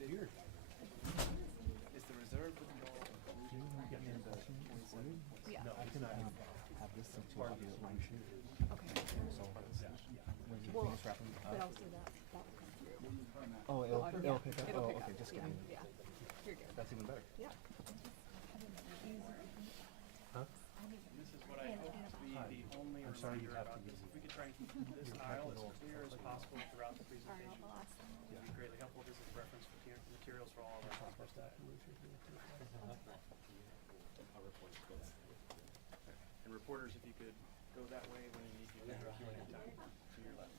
Weird. Is the reserve withdrawal included in the 27? Yeah. No, I cannot even have this until I get line sheet. Okay. So when you Well, finish wrapping but up. also that will come through. Oh, The auto- it'll pick up. It'll Oh, pick okay, up. just Yeah. kidding. Yeah. You're good. That's even better. Yeah. Huh? This is what I hope to be the only I'm sorry you reminder have about to this. use If we could try and keep this aisle as clear as possible throughout the presentation, it would be greatly helpful. This is reference materials for all of our software staff. And reporters, if you could go that way when you need to do Q&A time, to your left.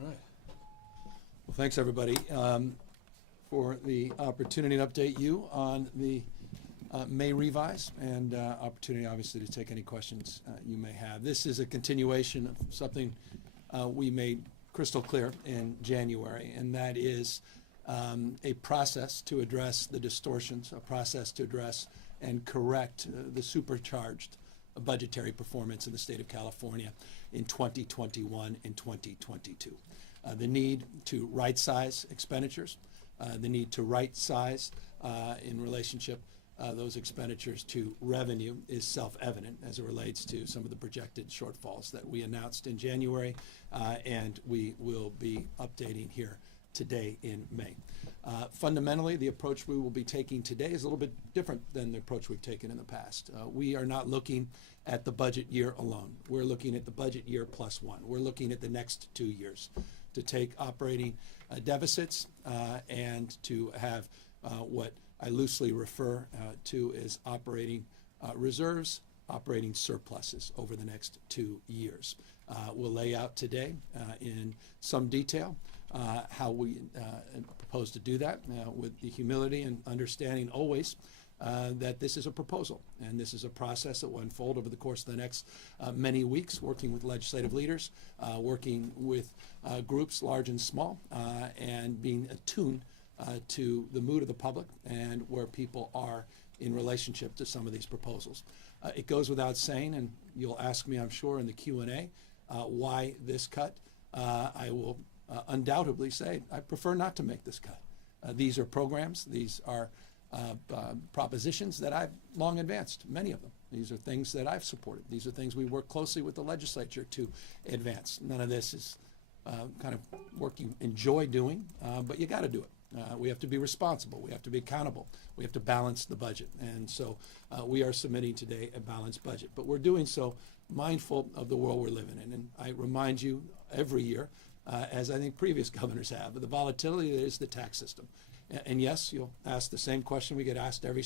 All right. Well, thanks, everybody, for the opportunity to update you on the May revise and opportunity, obviously, to take any questions you may have. This is a continuation of something we made crystal clear in January, and that is a process to address the distortions, a process to address and correct the supercharged budgetary performance in the state of California in 2021 and 2022. The need to right-size expenditures, the need to right-size in relationship those expenditures to revenue is self-evident as it relates to some of the projected shortfalls that we announced in January, and we will be updating here today in May. Fundamentally, the approach we will be taking today is a little bit different than the approach we've taken in the past. We are not looking at the budget year alone. We're looking at the budget year plus one. We're looking at the next 2 years to take operating deficits and to have what I loosely refer to as operating reserves, operating surpluses over the next 2 years. We'll lay out today in some detail how we propose to do that with the humility and understanding always that this is a proposal and this is a process that will unfold over the course of the next many weeks, working with legislative leaders, working with groups large and small, and being attuned to the mood of the public and where people are in relationship to some of these proposals. It goes without saying, and you'll ask me, I'm sure, in the Q&A, why this cut, I will undoubtedly say I prefer not to make this cut. These are programs, these are propositions that I've long advanced, many of them. These are things that I've supported. These are things we work closely with the legislature to advance. None of this is kind of work you enjoy doing, but you got to do it. We have to be responsible. We have to be accountable. We have to balance the budget. And so we are submitting today a balanced budget. But we're doing so mindful of the world we're living in. And I remind you every year, as I think previous governors have, the volatility that is the tax system. And yes, you'll ask the same question we get asked every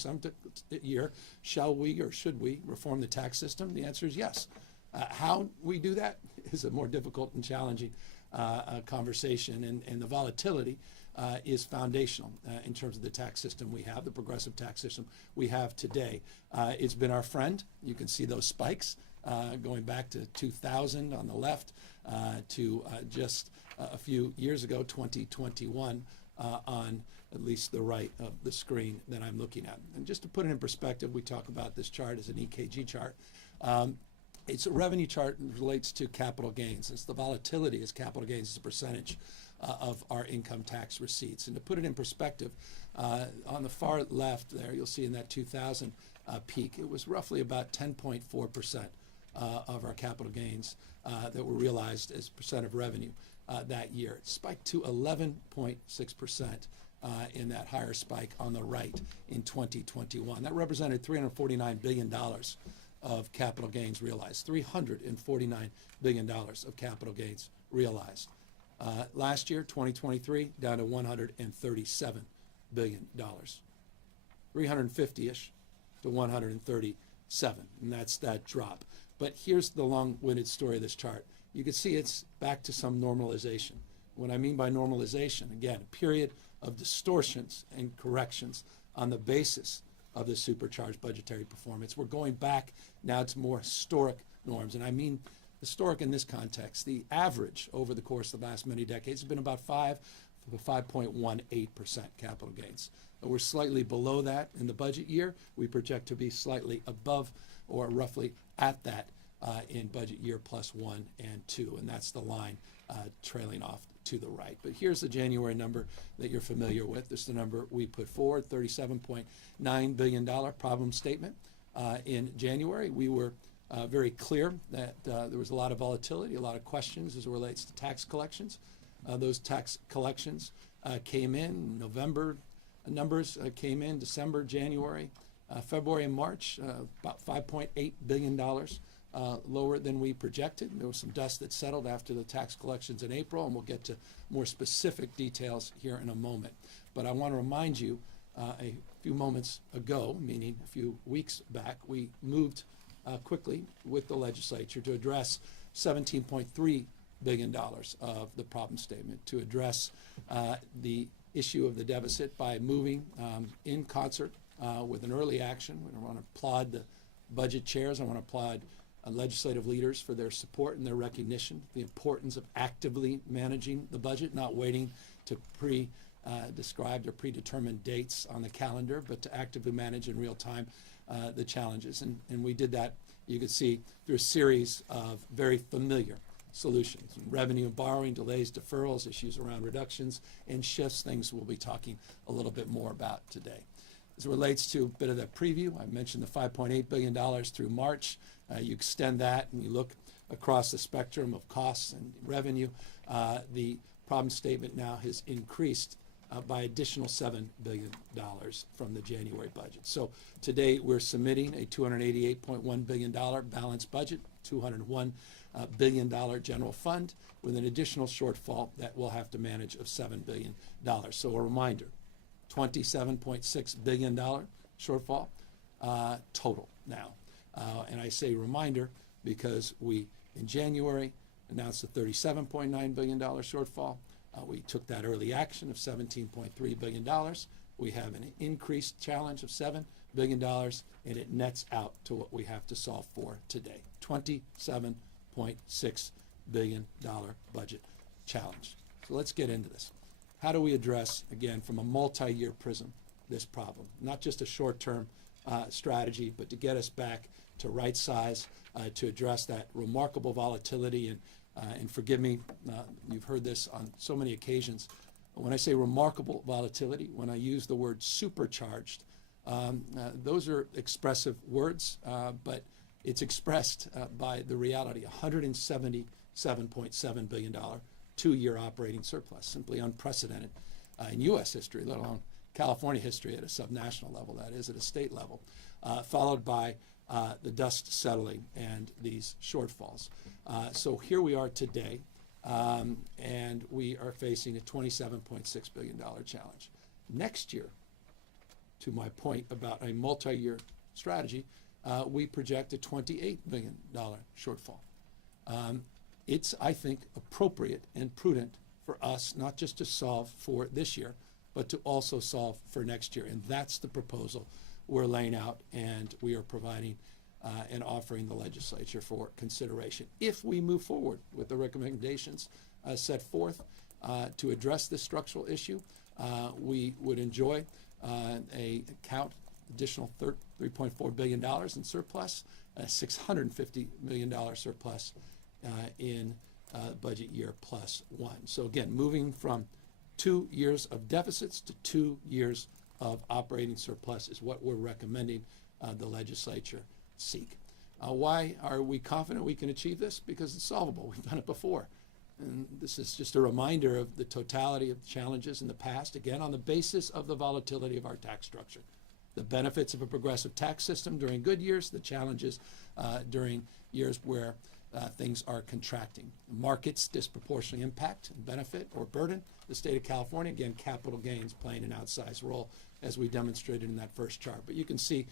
year. Shall we or should we reform the tax system? The answer is yes. How we do that is a more difficult and challenging conversation. And the volatility is foundational in terms of the tax system we have, the progressive tax system we have today. It's been our friend. You can see those spikes going back to 2000 on the left to just a few years ago, 2021, on at least the right of the screen that I'm looking at. And just to put it in perspective, we talk about this chart as an EKG chart. It's a revenue chart that relates to capital gains. It's the volatility as capital gains as a percentage of our income tax receipts. And to put it in perspective, on the far left there, you'll see in that 2000 peak, it was roughly about 10.4% of our capital gains that were realized as percent of revenue that year. It spiked to 11.6% in that higher spike on the right in 2021. That represented $349 billion of capital gains realized, $349 billion of capital gains realized. Last year, 2023, down to $137 billion, 350-ish to 137, and that's that drop. But here's the long-winded story of this chart. You can see it's back to some normalization. What I mean by normalization, again, a period of distortions and corrections on the basis of the supercharged budgetary performance. We're going back now to more historic norms, and I mean historic in this context. The average over the course of the last many decades has been about 5.18% capital gains. We're slightly below that in the budget year. We project to be slightly above or roughly at that in budget year +1 and 2, and that's the line trailing off to the right. But here's the January number that you're familiar with. This is the number we put forward, $37.9 billion problem statement. In January, we were very clear that there was a lot of volatility, a lot of questions as it relates to tax collections. Those tax collections came in November. Numbers came in December, January, February, and March, about $5.8 billion lower than we projected. There was some dust that settled after the tax collections in April, and we'll get to more specific details here in a moment. But I want to remind you, a few moments ago, meaning a few weeks back, we moved quickly with the legislature to address $17.3 billion of the problem statement, to address the issue of the deficit by moving in concert with an early action. I want to applaud the budget chairs. I want to applaud legislative leaders for their support and their recognition, the importance of actively managing the budget, not waiting to described or predetermined dates on the calendar, but to actively manage in real time the challenges. And we did that, you could see, through a series of very familiar solutions: revenue and borrowing, delays, deferrals, issues around reductions, and shifts, things we'll be talking a little bit more about today. As it relates to a bit of the preview, I mentioned the $5.8 billion through March. You extend that and you look across the spectrum of costs and revenue. The problem statement now has increased by additional $7 billion from the January budget. So today we're submitting a $288.1 billion balanced budget, $201 billion general fund, with an additional shortfall that we'll have to manage of $7 billion. So a reminder, $27.6 billion shortfall total now. And I say reminder because we, in January, announced a $37.9 billion shortfall. We took that early action of $17.3 billion. We have an increased challenge of $7 billion, and it nets out to what we have to solve for today, $27.6 billion budget challenge. So let's get into this. How do we address, again, from a multi-year prism, this problem? Not just a short-term strategy, but to get us back to right size, to address that remarkable volatility. And forgive me, you've heard this on so many occasions. When I say remarkable volatility, when I use the word supercharged, those are expressive words, but it's expressed by the reality, $177.7 billion two-year operating surplus, simply unprecedented in U.S. history, let alone California history at a subnational level, that is, at a state level, followed by the dust settling and these shortfalls. So here we are today, and we are facing a $27.6 billion challenge. Next year, to my point about a multi-year strategy, we project a $28 billion shortfall. It's, I think, appropriate and prudent for us not just to solve for this year, but to also solve for next year. And that's the proposal we're laying out, and we are providing and offering the legislature for consideration. If we move forward with the recommendations set forth to address this structural issue, we would enjoy a additional $3.4 billion in surplus, a $650 million surplus in budget year plus one. So again, moving from 2 years of deficits to 2 years of operating surplus is what we're recommending the legislature seek. Why are we confident we can achieve this? Because it's solvable. We've done it before. And this is just a reminder of the totality of the challenges in the past, again, on the basis of the volatility of our tax structure. The benefits of a progressive tax system during good years, the challenges during years where things are contracting. Markets disproportionately impact and benefit or burden the state of California. Again, capital gains playing an outsized role, as we demonstrated in that first chart. But you can see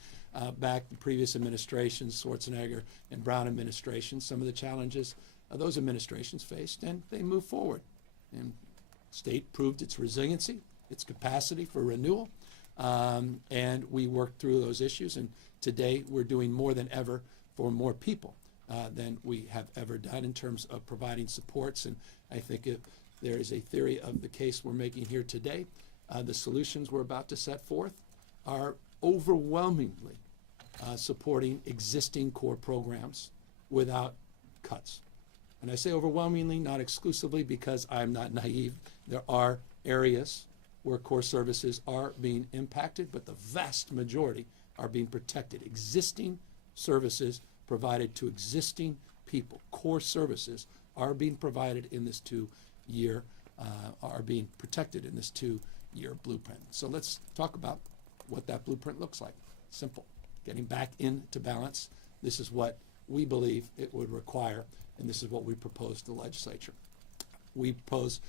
back the previous administrations, Schwarzenegger and Brown administrations, some of the challenges those administrations faced, and they moved forward. And state proved its resiliency, its capacity for renewal, and we worked through those issues. And today we're doing more than ever for more people than we have ever done in terms of providing supports. And I think if there is a theory of the case we're making here today, the solutions we're about to set forth are overwhelmingly supporting existing core programs without cuts. And I say overwhelmingly, not exclusively, because I'm not naive. There are areas where core services are being impacted, but the vast majority are being protected. Existing services provided to existing people, core services, are being provided in this 2-year, are being protected in this 2-year blueprint. So let's talk about what that blueprint looks like. Simple. Getting back into balance. This is what we believe it would require, and this is what we propose to the legislature. We propose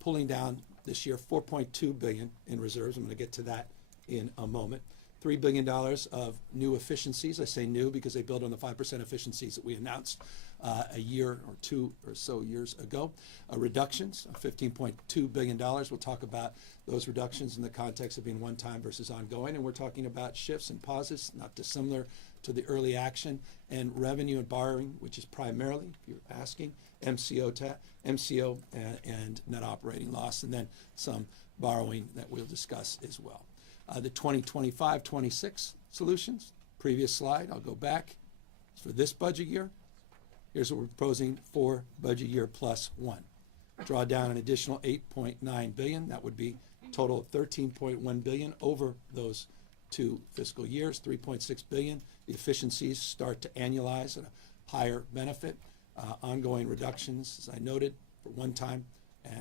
pulling down this year $4.2 billion in reserves. I'm going to get to that in a moment. $3 billion of new efficiencies. I say new because they build on the 5% efficiencies that we announced a year or two or so years ago. Reductions of $15.2 billion. We'll talk about those reductions in the context of being one-time versus ongoing. And we're talking about shifts and pauses, not dissimilar to the early action, and revenue and borrowing, which is primarily, if you're asking, MCO and net operating loss, and then some borrowing that we'll discuss as well. The 2025-26 solutions, previous slide, I'll go back. For this budget year, here's what we're proposing for budget year plus one. Draw down an additional $8.9 billion. That would be a total of $13.1 billion over those 2 fiscal years, $3.6 billion. The efficiencies start to annualize at a higher benefit. Ongoing reductions, as I noted, for one time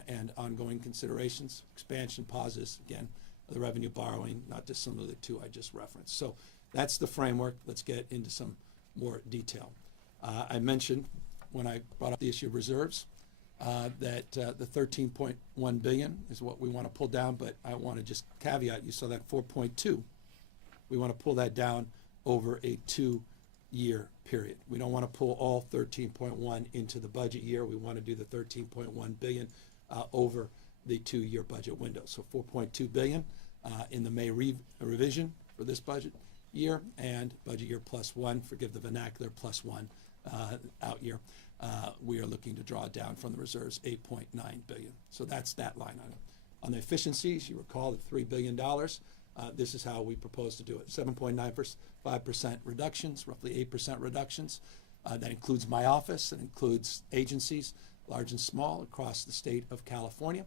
and ongoing considerations. Expansion pauses, again, the revenue borrowing, not dissimilar to the 2 I just referenced. So that's the framework. Let's get into some more detail. I mentioned when I brought up the issue of reserves that the $13.1 billion is what we want to pull down, but I want to just caveat, you saw that 4.2. We want to pull that down over a 2-year period. We don't want to pull all 13.1 into the budget year. We want to do the 13.1 billion over the 2-year budget window. So 4.2 billion in the May revision for this budget year, and budget year plus one, forgive the vernacular, plus one out year. We are looking to draw down from the reserves $8.9 billion. So that's that line item. On the efficiencies, you recall the $3 billion this is how we propose to do it. 7.95% reductions, roughly 8% reductions. That includes my office, that includes agencies, large and small, across the state of California.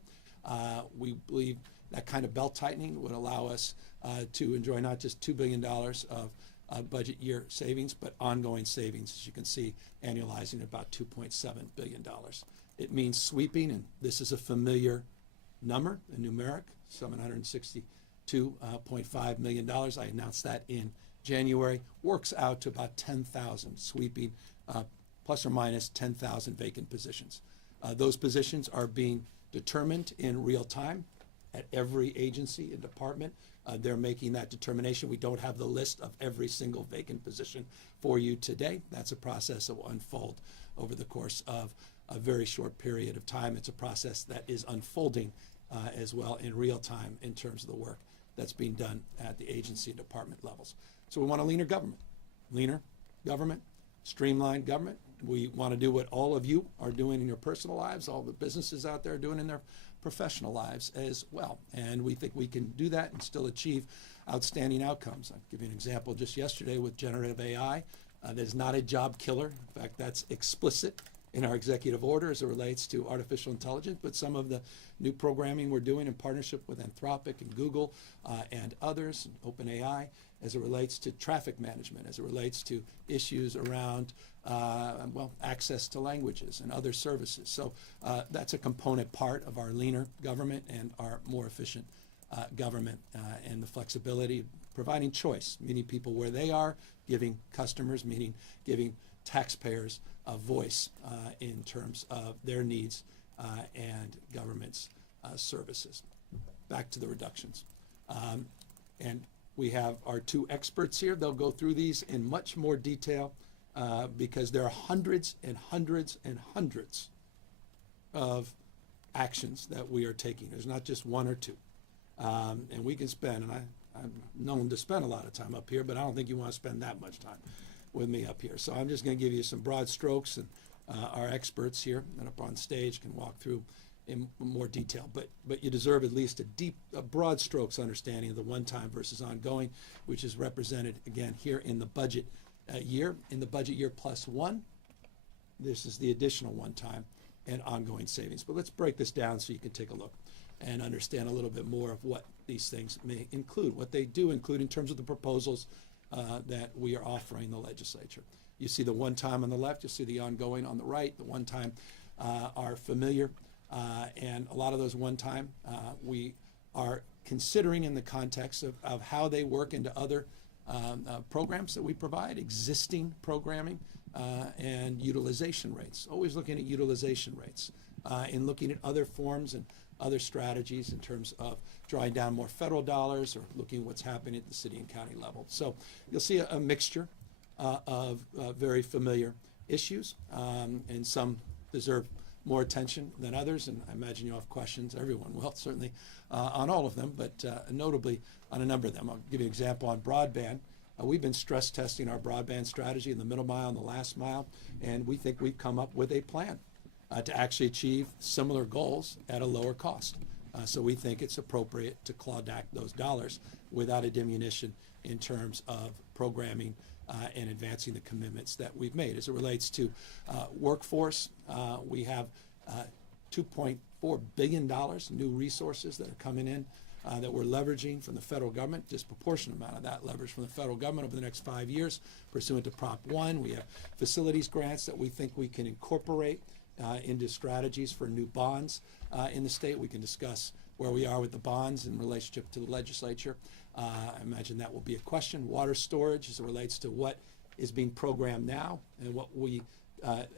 We believe that kind of belt tightening would allow us to enjoy not just $2 billion of budget year savings, but ongoing savings, as you can see, annualizing about $2.7 billion. It means sweeping, and this is a familiar number, a numeric, $762.5 million. I announced that in January. Works out to about 10,000 sweeping, plus or minus 10,000 vacant positions. Those positions are being determined in real time at every agency and department. They're making that determination. We don't have the list of every single vacant position for you today. That's a process that will unfold over the course of a very short period of time. It's a process that is unfolding as well in real time in terms of the work that's being done at the agency and department levels. So we want a leaner government, streamlined government. We want to do what all of you are doing in your personal lives, all the businesses out there are doing in their professional lives as well. And we think we can do that and still achieve outstanding outcomes. I'll give you an example just yesterday with generative AI. That is not a job killer. In fact, that's explicit in our executive order as it relates to artificial intelligence, but some of the new programming we're doing in partnership with Anthropic and Google and others, and OpenAI, as it relates to traffic management, as it relates to issues around access to languages and other services. So that's a component part of our leaner government and our more efficient government, and the flexibility, providing choice, meeting people where they are, giving customers, meaning giving taxpayers a voice in terms of their needs and government's services. Back to the reductions. And we have our two experts here. They'll go through these in much more detail because there are hundreds and hundreds and hundreds of actions that we are taking. There's not just one or two. And we can spend, and I'm known to spend a lot of time up here, but I don't think you want to spend that much time with me up here. So I'm just going to give you some broad strokes, and our experts here and up on stage can walk through in more detail. But you deserve at least a broad strokes understanding of the one-time versus ongoing, which is represented again here in the budget year. In the budget year plus one, this is the additional one-time and ongoing savings. But let's break this down so you can take a look and understand a little bit more of what these things may include, what they do include in terms of the proposals that we are offering the legislature. You see the one-time on the left, you'll see the ongoing on the right. The one-time are familiar, and a lot of those one-time we are considering in the context of how they work into other programs that we provide, existing programming, and utilization rates. Always looking at utilization rates and looking at other forms and other strategies in terms of drawing down more federal dollars or looking at what's happening at the city and county level. So you'll see a mixture of very familiar issues, and some deserve more attention than others, and I imagine you'll have questions. Everyone will, certainly, on all of them, but notably on a number of them. I'll give you an example on broadband. We've been stress testing our broadband strategy in the middle mile and the last mile, and we think we've come up with a plan to actually achieve similar goals at a lower cost. So we think it's appropriate to claw back those dollars without a diminution in terms of programming and advancing the commitments that we've made. As it relates to workforce, we have $2.4 billion new resources that are coming in that we're leveraging from the federal government, disproportionate amount of that leverage from the federal government over the next 5 years pursuant to Prop 1. We have facilities grants that we think we can incorporate into strategies for new bonds in the state. We can discuss where we are with the bonds in relationship to the legislature. I imagine that will be a question. Water storage as it relates to what is being programmed now and what we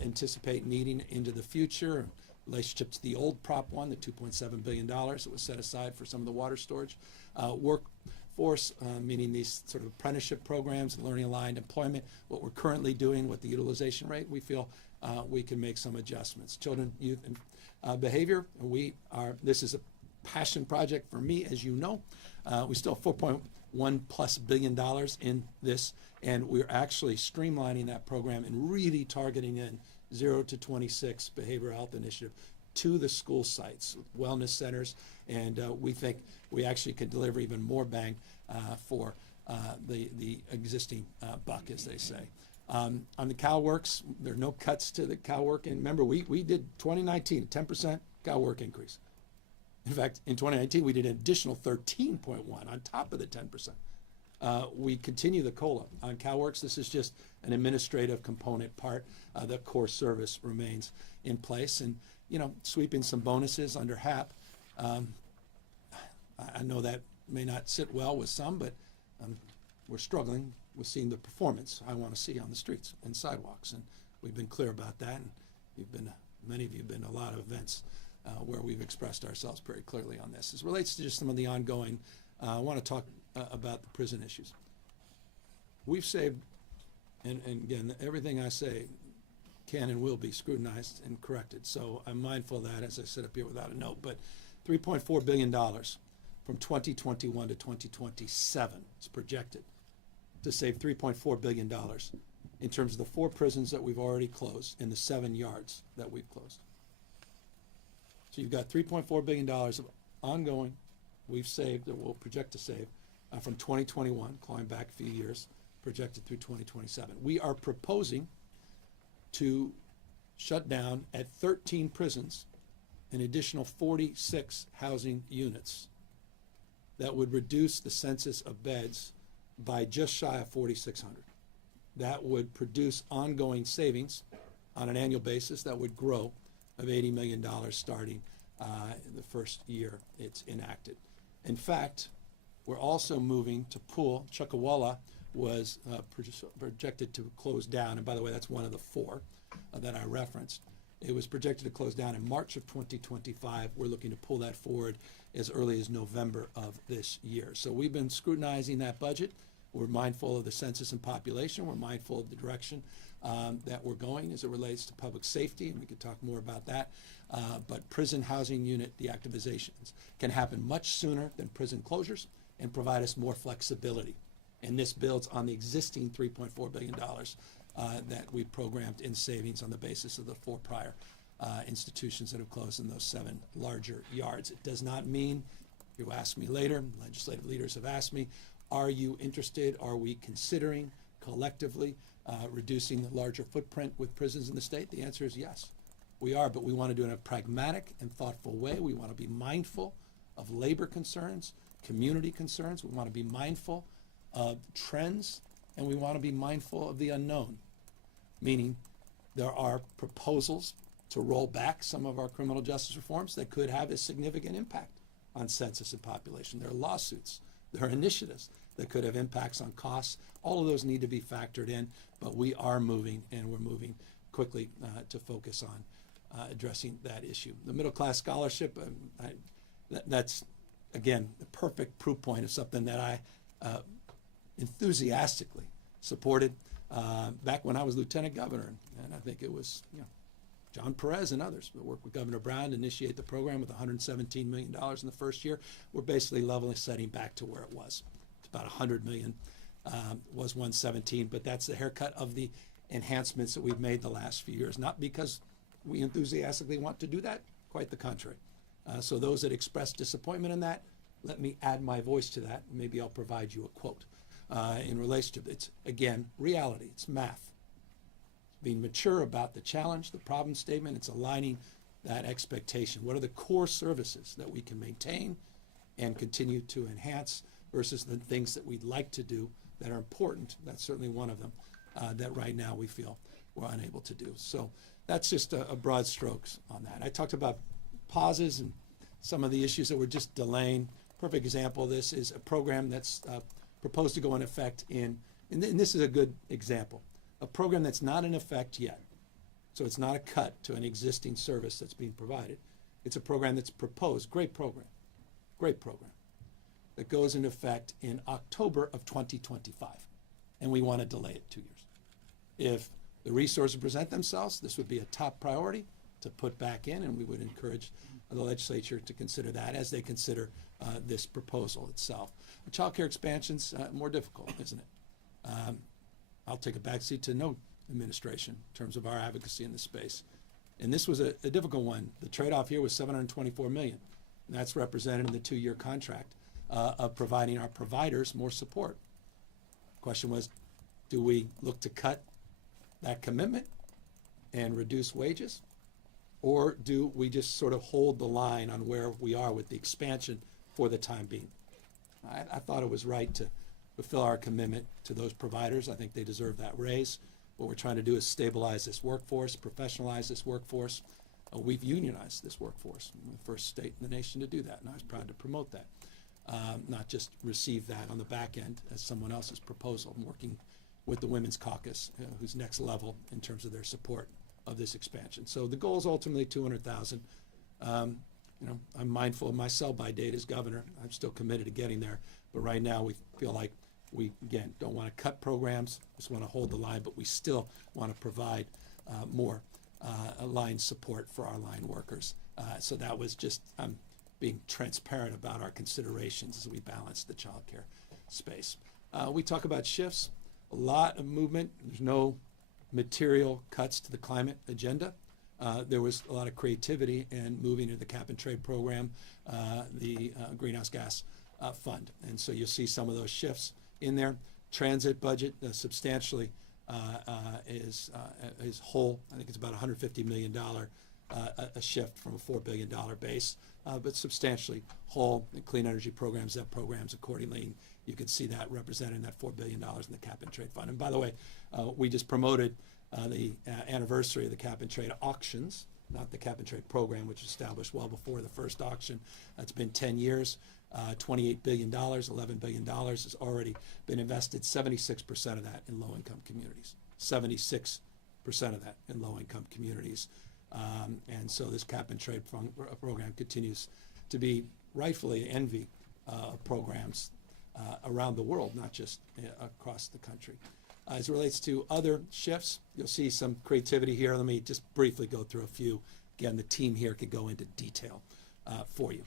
anticipate needing into the future in relationship to the old Prop 1, the $2.7 billion that was set aside for some of the water storage. Workforce, meaning these sort of apprenticeship programs and learning-aligned employment, what we're currently doing with the utilization rate, we feel we can make some adjustments. Children, youth, and behavior, this is a passion project for me, as you know. We still have $4.1+ billion in this, and we're actually streamlining that program and really targeting in 0 to 26 behavioral health initiative to the school sites, wellness centers, and we think we actually can deliver even more bang for the existing buck, as they say. On the CalWorks, there are no cuts to the CalWork. And remember, we did 2019, 10% CalWork increase. In fact, in 2019, we did an additional 13.1 on top of the 10%. We continue the COLA on CalWorks. This is just an administrative component part. The core service remains in place. And, you know, sweeping some bonuses under HAP. I know that may not sit well with some, but we're struggling with seeing the performance I want to see on the streets and sidewalks. And we've been clear about that. And many of you have been to a lot of events where we've expressed ourselves very clearly on this. As it relates to just some of the ongoing, I want to talk about the prison issues. We've saved, and again, everything I say can and will be scrutinized and corrected. So I'm mindful of that as I sit up here without a note. But $3.4 billion from 2021 to 2027 is projected to save $3.4 billion in terms of the 4 prisons that we've already closed and the 7 yards that we've closed. So you've got $3.4 billion of ongoing we've saved, that we'll project to save from 2021, climbing back a few years, projected through 2027. We are proposing to shut down at 13 prisons an additional 46 housing units that would reduce the census of beds by just shy of 4,600. That would produce ongoing savings on an annual basis that would grow of $80 million starting the first year it's enacted. In fact, we're also moving to pool. Chuckawalla was projected to close down, and by the way, that's one of the 4 that I referenced. It was projected to close down in March of 2025. We're looking to pull that forward as early as November of this year. So we've been scrutinizing that budget. We're mindful of the census and population. We're mindful of the direction that we're going as it relates to public safety, and we could talk more about that. But prison housing unit deactivations can happen much sooner than prison closures and provide us more flexibility. And this builds on the existing $3.4 billion that we programmed in savings on the basis of the 4 prior institutions that have closed in those 7 larger yards. It does not mean, you ask me later, legislative leaders have asked me, are you interested, are we considering collectively reducing the larger footprint with prisons in the state? The answer is yes, we are, but we want to do it in a pragmatic and thoughtful way. We want to be mindful of labor concerns, community concerns. We want to be mindful of trends, and we want to be mindful of the unknown, meaning there are proposals to roll back some of our criminal justice reforms that could have a significant impact on census and population. There are lawsuits, there are initiatives that could have impacts on costs. All of those need to be factored in, but we are moving, and we're moving quickly to focus on addressing that issue. The middle class scholarship, that's, again, the perfect proof point of something that I enthusiastically supported back when I was lieutenant governor. And I think it was, John Perez and others that worked with Governor Brown to initiate the program with $117 million in the first year. We're basically leveling setting back to where it was. It's about $100 million, was 117, but that's the haircut of the enhancements that we've made the last few years, not because we enthusiastically want to do that, quite the contrary. So those that express disappointment in that, let me add my voice to that. Maybe I'll provide you a quote in relation to it's, again, reality. It's math. Being mature about the challenge, the problem statement, it's aligning that expectation. What are the core services that we can maintain and continue to enhance versus the things that we'd like to do that are important? That's certainly one of them that right now we feel we're unable to do. So that's just a broad strokes on that. I talked about pauses and some of the issues that we're just delaying. Perfect example of this is a program that's proposed to go in effect and this is a good example. A program that's not in effect yet. So it's not a cut to an existing service that's being provided. It's a program that's proposed, great program, that goes into effect in October of 2025. And we want to delay it 2 years. If the resources present themselves, this would be a top priority to put back in, and we would encourage the legislature to consider that as they consider this proposal itself. The child care expansion's more difficult, isn't it? I'll take a backseat to no administration in terms of our advocacy in this space. And this was a difficult one. The trade-off here was $724 million. And that's represented in the 2-year contract of providing our providers more support. The question was, do we look to cut that commitment and reduce wages? Or do we just sort of hold the line on where we are with the expansion for the time being? I thought it was right to fulfill our commitment to those providers. I think they deserve that raise. What we're trying to do is stabilize this workforce, professionalize this workforce. We've unionized this workforce. We're the first state in the nation to do that, and I was proud to promote that. Not just receive that on the back end as someone else's proposal. I'm working with the Women's Caucus, who's next level in terms of their support of this expansion. So the goal is ultimately 200,000. You know, I'm mindful of my sell-by date as governor. I'm still committed to getting there, but right now we feel like we, again, don't want to cut programs, just want to hold the line, but we still want to provide more line support for our line workers. So that was just being transparent about our considerations as we balance the child care space. We talk about shifts, a lot of movement. There's no material cuts to the climate agenda. There was a lot of creativity in moving to the cap and trade program, the greenhouse gas fund. And so you'll see some of those shifts in there. Transit budget substantially is whole. I think it's about $150 million a shift from a $4 billion base, but substantially whole. And clean energy programs, ZEP programs accordingly. And you can see that represented in that $4 billion in the cap and trade fund. And by the way, we just promoted the anniversary of the cap and trade auctions, not the cap and trade program, which was established well before the first auction. It's been 10 years, $28 billion, $11 billion has already been invested, 76% of that in low-income communities, 76% of that in low-income communities. And so this cap and trade program continues to be rightfully an envy of programs around the world, not just across the country. As it relates to other shifts, you'll see some creativity here. Let me just briefly go through a few. Again, the team here could go into detail for you.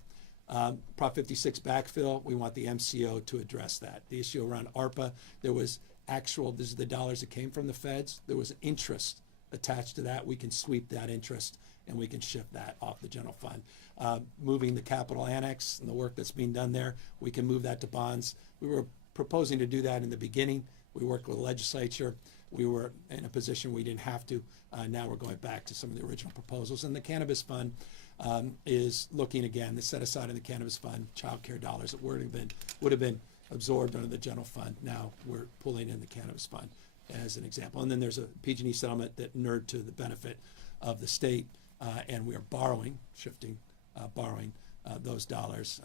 Prop 56 backfill, we want the MCO to address that. The issue around ARPA, there was this is the dollars that came from the feds. There was interest attached to that. We can sweep that interest and we can shift that off the general fund. Moving the capital annex and the work that's being done there, we can move that to bonds. We were proposing to do that in the beginning. We worked with the legislature. We were in a position we didn't have to. Now we're going back to some of the original proposals. And the cannabis fund is looking again to set aside in the cannabis fund child care dollars that would have been absorbed under the general fund. Now we're pulling in the cannabis fund as an example. And then there's a PG&E settlement that inured to the benefit of the state, and we are borrowing those dollars,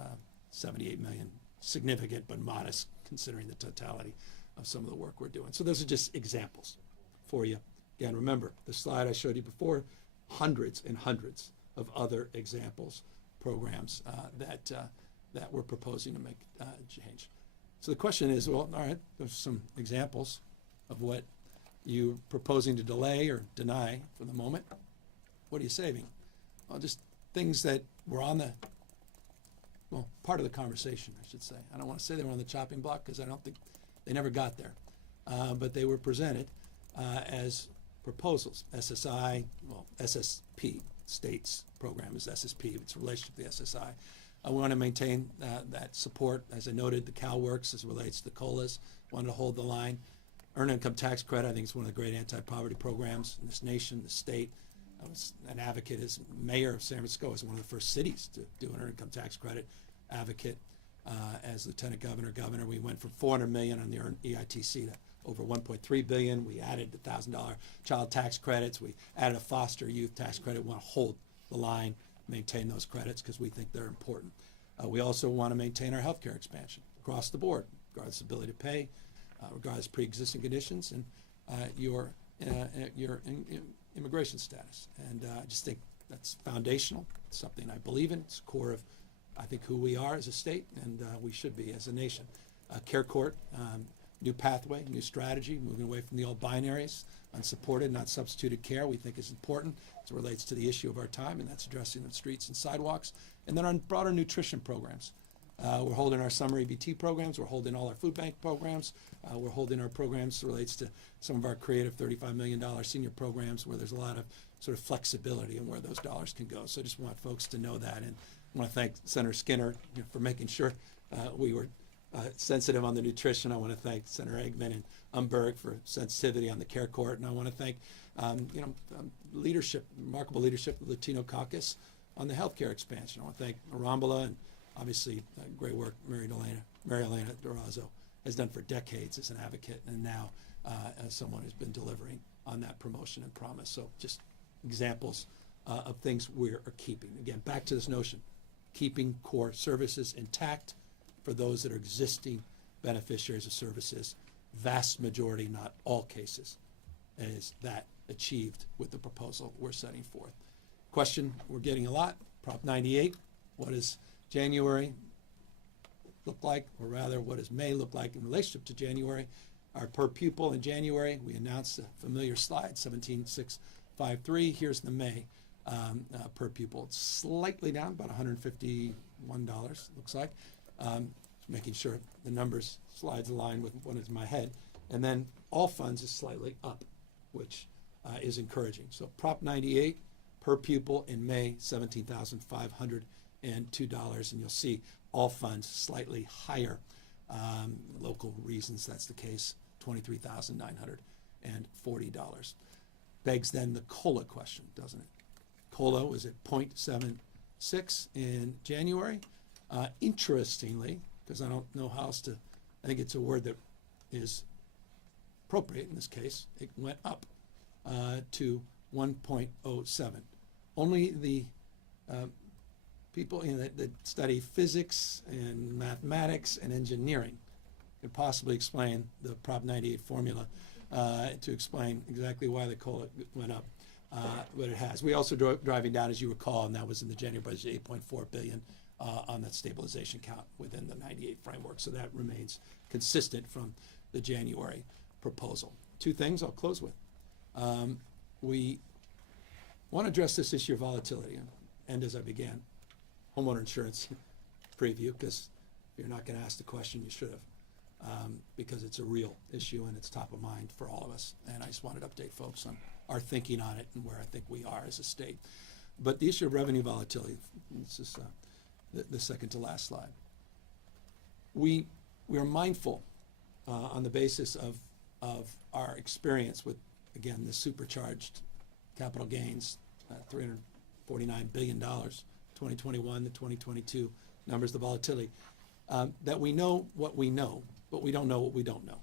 $78 million, significant but modest considering the totality of some of the work we're doing. So those are just examples for you. Again, remember the slide I showed you before, hundreds and hundreds of other examples, programs that we're proposing to make change. So the question is, well, all right, there's some examples of what you're proposing to delay or deny for the moment. What are you saving? Well, just things that were on the, well, part of the conversation, I should say. I don't want to say they were on the chopping block because I don't think they never got there. But they were presented as proposals. SSI, well, SSP, state's program is SSP. It's a relationship to the SSI. We want to maintain that support. As I noted, the CalWorks as it relates to the COLAs, wanted to hold the line. Earned income tax credit, I think it's one of the great anti-poverty programs in this nation, the state. I was an advocate as mayor of San Francisco, as one of the first cities to do an earned income tax credit advocate. As lieutenant governor, we went from $400 million on the EITC to over $1.3 billion. We added the $1,000 child tax credits. We added a foster youth tax credit. We want to hold the line, maintain those credits because we think they're important. We also want to maintain our healthcare expansion across the board, regardless of ability to pay, regardless of pre-existing conditions, and your immigration status. And I just think that's foundational. It's something I believe in. It's core of, I think, who we are as a state, and we should be as a nation. Care Court, new pathway, new strategy, moving away from the old binaries, unsupported, not substituted care, we think is important as it relates to the issue of our time, and that's addressing the streets and sidewalks. And then on broader nutrition programs. We're holding our summer EBT programs. We're holding all our food bank programs. We're holding our programs that relates to some of our creative $35 million senior programs where there's a lot of sort of flexibility in where those dollars can go. So I just want folks to know that, and I want to thank Senator Skinner, for making sure we were sensitive on the nutrition. I want to thank Senator Eggman and Umberg for sensitivity on the care court, and I want to thank leadership, remarkable leadership of the Latino Caucus on the healthcare expansion. I want to thank Arambula and obviously great work Mary Elena Durazo has done for decades as an advocate, and now as someone who's been delivering on that promotion and promise. So just examples of things we are keeping. Again, back to this notion, keeping core services intact for those that are existing beneficiaries of services. Vast majority, not all cases, is that achieved with the proposal we're setting forth. Question we're getting a lot, Prop 98, what does January look like, or rather what does May look like in relationship to January? Our per pupil in January, we announced a familiar slide, 17,653. Here's the May per pupil. It's slightly down, about $151, looks like. Making sure the numbers slides align with what is in my head. And then all funds is slightly up, which is encouraging. So Prop 98 per pupil in May, $17,502, and you'll see all funds slightly higher. Local reasons that's the case, $23,940. Begs then the COLA question, doesn't it? COLA was at 0.76 in January. Interestingly, because I don't know how else to, I think it's a word that is appropriate in this case, it went up to 1.07. Only the people that study physics and mathematics and engineering could possibly explain the Prop 98 formula to explain exactly why the COLA went up, but it has. We also driving down, as you recall, and that was in the January budget, $8.4 billion on that stabilization count within the 98 framework. So that remains consistent from the January proposal. Two things I'll close with. We want to address this issue of volatility, and as I began, homeowner insurance preview, because if you're not going to ask the question, you should have, because it's a real issue and it's top of mind for all of us. And I just wanted to update folks on our thinking on it and where I think we are as a state. But the issue of revenue volatility, this is the second to last slide. We are mindful on the basis of our experience with, again, the supercharged capital gains, $349 billion, 2021 to 2022 numbers, the volatility, that we know what we know, but we don't know what we don't know.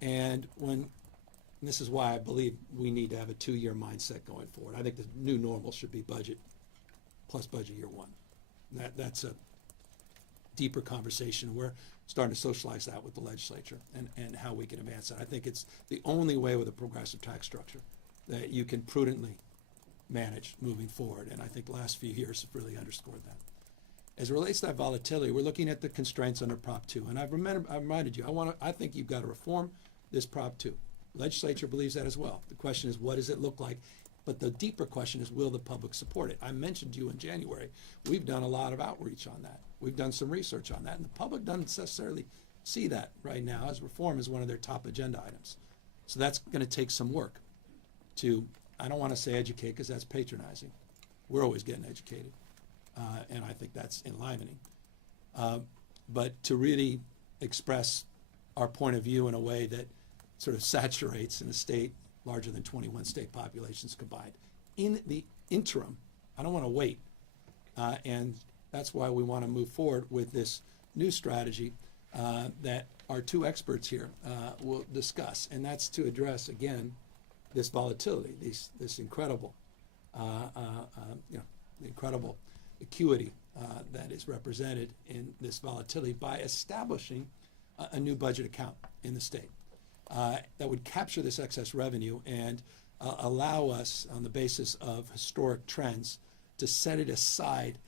And this is why I believe we need to have a 2-year mindset going forward. I think the new normal should be budget plus budget year one. That's a deeper conversation. We're starting to socialize that with the legislature and how we can advance that. I think it's the only way with a progressive tax structure that you can prudently manage moving forward. And I think the last few years have really underscored that. As it relates to that volatility, we're looking at the constraints under Prop 2. And I've reminded you, I think you've got to reform this Prop 2. Legislature believes that as well. The question is, what does it look like? But the deeper question is, will the public support it? I mentioned to you in January, we've done a lot of outreach on that. We've done some research on that, and the public doesn't necessarily see that right now, as reform is one of their top agenda items. So that's going to take some work to, I don't want to say educate, because that's patronizing. We're always getting educated, and I think that's enlivening. But to really express our point of view in a way that sort of saturates in a state larger than 21 state populations combined. In the interim, I don't want to wait, and that's why we want to move forward with this new strategy that our two experts here will discuss, and that's to address, again, this volatility, this incredible, incredible acuity that is represented in this volatility by establishing a new budget account in the state that would capture this excess revenue and allow us, on the basis of historic trends, to set it aside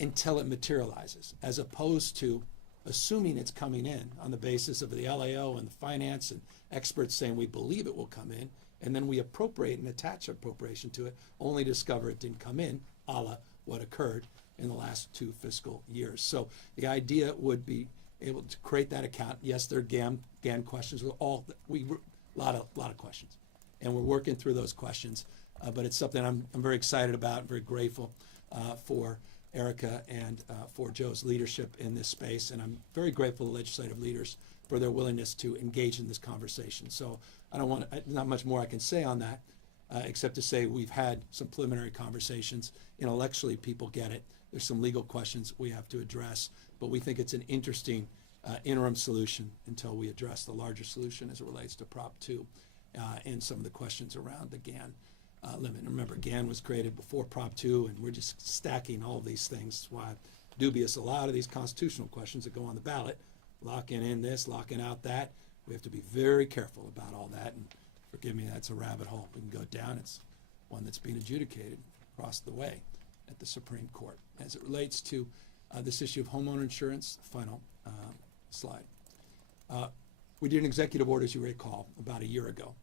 until it materializes, as opposed to assuming it's coming in on the basis of the LAO and the finance and experts saying we believe it will come in, and then we appropriate and attach appropriation to it, only to discover it didn't come in, a la what occurred in the last 2 fiscal years. So the idea would be able to create that account. Yes, there are GAN questions. A lot of questions, and we're working through those questions but it's something I'm very excited about, very grateful for Erica and for Joe's leadership in this space, and I'm very grateful to legislative leaders for their willingness to engage in this conversation. So not much more I can say on that, except to say we've had some preliminary conversations. Intellectually, people get it. There's some legal questions we have to address, but we think it's an interesting interim solution until we address the larger solution as it relates to Prop 2 and some of the questions around the GAN limit. And remember, GAN was created before Prop 2, and we're just stacking all these things. That's why I'm dubious a lot of these constitutional questions that go on the ballot, locking in this, locking out that. We have to be very careful about all that, and forgive me, that's a rabbit hole we can go down. It's one that's being adjudicated across the way at the Supreme Court. As it relates to this issue of homeowner insurance, final slide. We did an executive order, as you recall, about a year ago,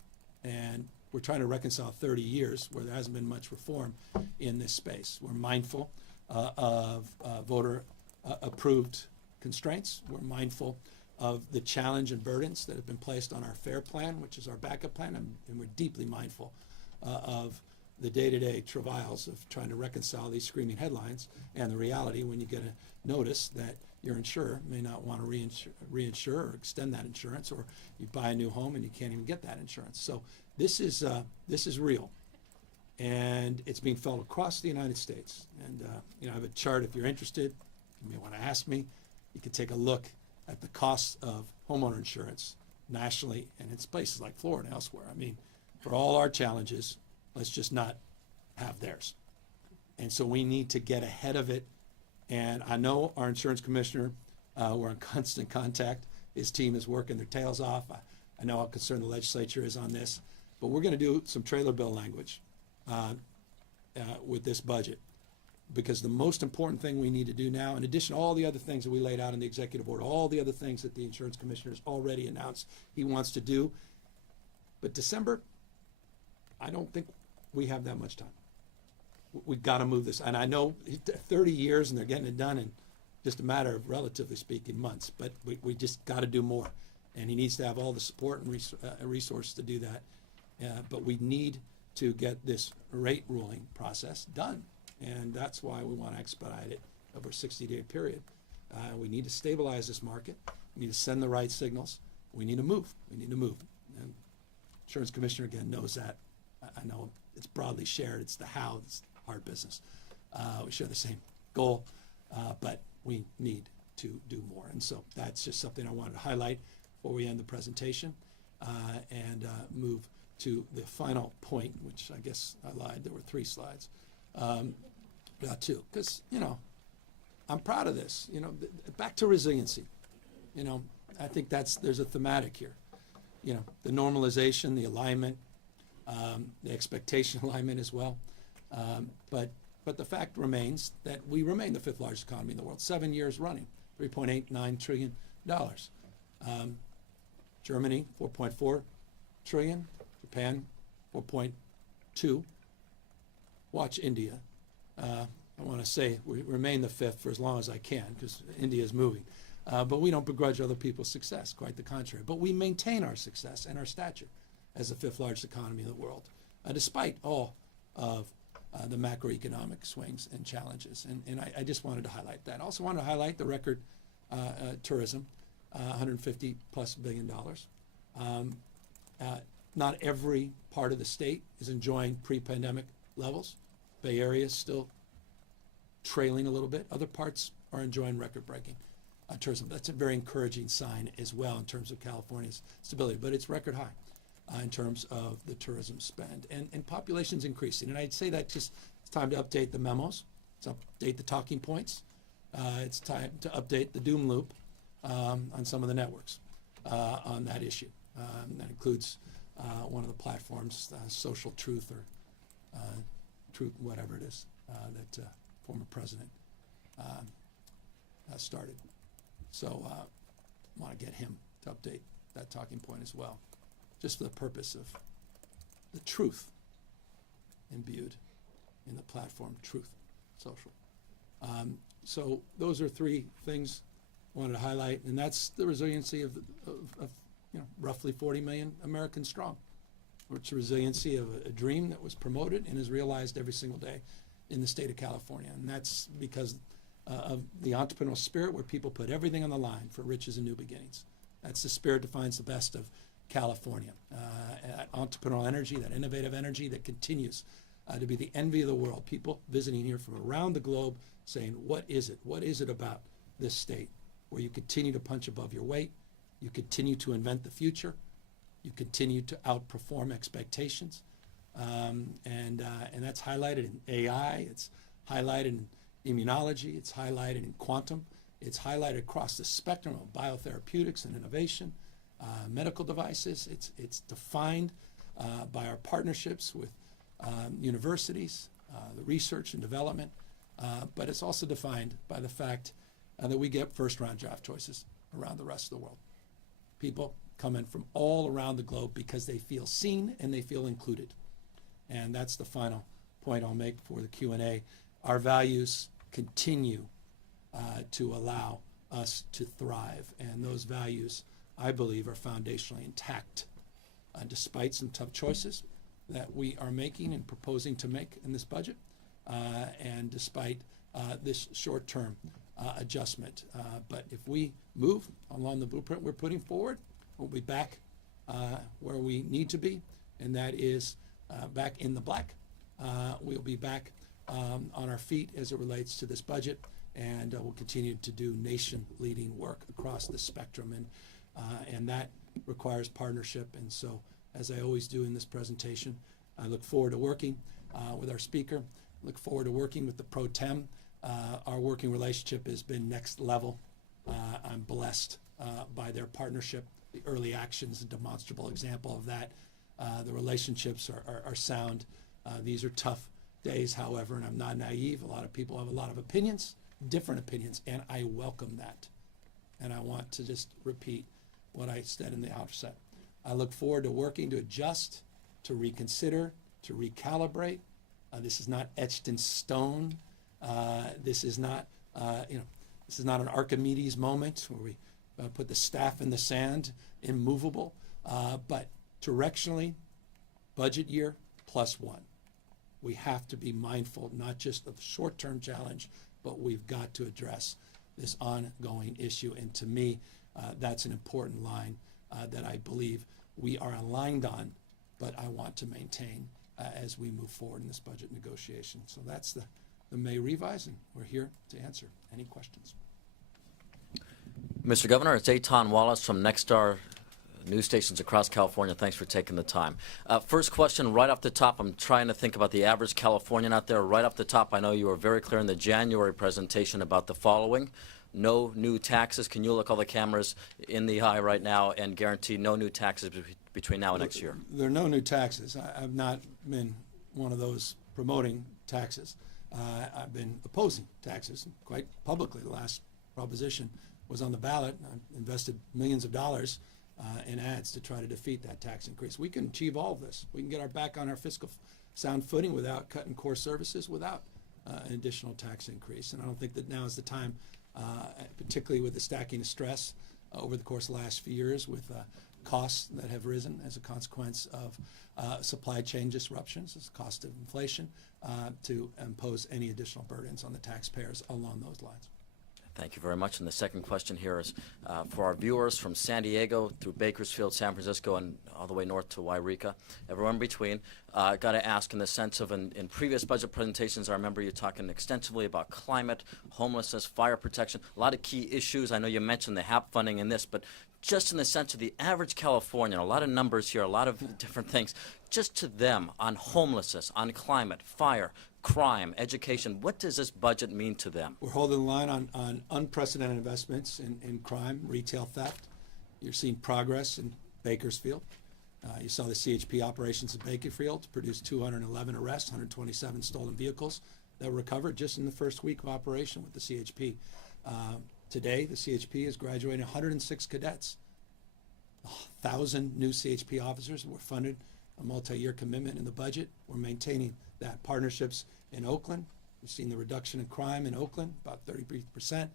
and we're trying to reconcile 30 years where there hasn't been much reform in this space. We're mindful of voter approved constraints. We're mindful of the challenge and burdens that have been placed on our FAIR plan, which is our backup plan, and we're deeply mindful of the day-to-day travails of trying to reconcile these screaming headlines and the reality when you get a notice that your insurer may not want to reinsure or extend that insurance, or you buy a new home and you can't even get that insurance. So this is real, and it's being felt across the United States. And I have a chart. If you're interested, you may want to ask me. You can take a look at the costs of homeowner insurance nationally, and it's places like Florida and elsewhere. I mean, for all our challenges, let's just not have theirs. And so we need to get ahead of it. And I know our insurance commissioner, we're in constant contact. His team is working their tails off. I know how concerned the legislature is on this, but we're going to do some trailer bill language with this budget, because the most important thing we need to do now, in addition to all the other things that we laid out in the executive order, all the other things that the insurance commissioner has already announced he wants to do, but December, I don't think we have that much time. We've got to move this. And I know 30 years and they're getting it done in just a matter of, relatively speaking, months, but we just got to do more. And he needs to have all the support and resources to do that. But we need to get this rate ruling process done. And that's why we want to expedite it over a 60-day period. We need to stabilize this market. We need to send the right signals. We need to move. We need to move. And insurance commissioner, again, knows that. I know it's broadly shared. It's the how. It's hard business. We share the same goal, but we need to do more. And so that's just something I wanted to highlight before we end the presentation and move to the final point, which I guess I lied. There were 3 slides. Not 2, because, I'm proud of this. Back to resiliency. I think there's a thematic here. The normalization, the alignment, the expectation alignment as well. But the fact remains that we remain the 5th largest economy in the world, 7 years running, $3.89 trillion. Germany, $4.4 trillion. Japan, 4.2. Watch India. I want to say we remain the 5th for as long as I can, because India is moving. But we don't begrudge other people's success, quite the contrary. But we maintain our success and our stature as the 5th largest economy in the world, despite all of the macroeconomic swings and challenges. And I just wanted to highlight that. I also wanted to highlight the record tourism, $150+ billion. Not every part of the state is enjoying pre-pandemic levels. Bay Area is still trailing a little bit. Other parts are enjoying record-breaking tourism. That's a very encouraging sign as well in terms of California's stability, but it's record high in terms of the tourism spend. And population's increasing. And I'd say that it's time to update the memos, to update the talking points. It's time to update the doom loop on some of the networks on that issue. That includes one of the platforms, Social Truth or Truth, whatever it is, that former president started. So I want to get him to update that talking point as well, just for the purpose of the truth imbued in the platform Truth Social. So those are 3 things I wanted to highlight, and that's the resiliency of roughly 40 million Americans strong. It's the resiliency of a dream that was promoted and is realized every single day in the state of California. And that's because of the entrepreneurial spirit where people put everything on the line for riches and new beginnings. That's the spirit that defines the best of California. That entrepreneurial energy, that innovative energy that continues to be the envy of the world. People visiting here from around the globe saying, what is it? What is it about this state where you continue to punch above your weight, you continue to invent the future, you continue to outperform expectations, and that's highlighted in AI, it's highlighted in immunology, it's highlighted in quantum, it's highlighted across the spectrum of biotherapeutics and innovation, medical devices. It's defined by our partnerships with universities, the research and development, but it's also defined by the fact that we get first-round draft choices around the rest of the world. People come in from all around the globe because they feel seen and they feel included. And that's the final point I'll make for the Q&A. Our values continue to allow us to thrive, and those values, I believe, are foundationally intact, despite some tough choices that we are making and proposing to make in this budget, and despite this short-term adjustment. But if we move along the blueprint we're putting forward, we'll be back where we need to be, and that is back in the black. We'll be back on our feet as it relates to this budget, and we'll continue to do nation-leading work across the spectrum, and that requires partnership. And so, as I always do in this presentation, I look forward to working with our speaker, look forward to working with the pro tem. Our working relationship has been next level. I'm blessed by their partnership. The early actions, a demonstrable example of that. The relationships are sound. These are tough days, however, and I'm not naive. A lot of people have a lot of opinions, different opinions, and I welcome that. And I want to just repeat what I said in the outset. I look forward to working to adjust, to reconsider, to recalibrate. This is not etched in stone. This is not, this is not an Archimedes moment where we put the staff in the sand, immovable. But directionally, budget year +1. We have to be mindful not just of the short-term challenge, but we've got to address this ongoing issue. And to me, that's an important line that I believe we are aligned on, but I want to maintain as we move forward in this budget negotiation. So that's the May revise, and we're here to answer any questions. Mr. Governor, it's Eitan Wallace from Nexstar news stations across California. Thanks for taking the time. First question right off the top. I'm trying to think about the average Californian out there. Right off the top, I know you were very clear in the January presentation about the following. No new taxes. Can you look all the cameras in the eye right now and guarantee no new taxes between now and next year? There are no new taxes. I've not been one of those promoting taxes. I've been opposing taxes quite publicly. The last proposition was on the ballot. I invested millions of dollars in ads to try to defeat that tax increase. We can achieve all of this. We can get our back on our fiscal sound footing without cutting core services, without an additional tax increase. And I don't think that now is the time, particularly with the stacking of stress over the course of the last few years with costs that have risen as a consequence of supply chain disruptions, as a cost of inflation, to impose any additional burdens on the taxpayers along those lines. Thank you very much. And the second question here is for our viewers from San Diego through Bakersfield, San Francisco, and all the way north to Wairika, everyone in between. Got to ask in the sense of in previous budget presentations, I remember you talking extensively about climate, homelessness, fire protection, a lot of key issues. I know you mentioned the HAP funding in this, but just in the sense of the average Californian, a lot of numbers here, a lot of different things, just to them on homelessness, on climate, fire, crime, education, what does this budget mean to them? We're holding the line on unprecedented investments in crime, retail theft. You're seeing progress in Bakersfield. You saw the CHP operations in Bakersfield produce 211 arrests, 127 stolen vehicles that were recovered just in the first week of operation with the CHP. Today, the CHP is graduating 106 cadets. 1,000 new CHP officers. We're funded a multi-year commitment in the budget. We're maintaining that. Partnerships in Oakland. We've seen the reduction in crime in Oakland, about 33%.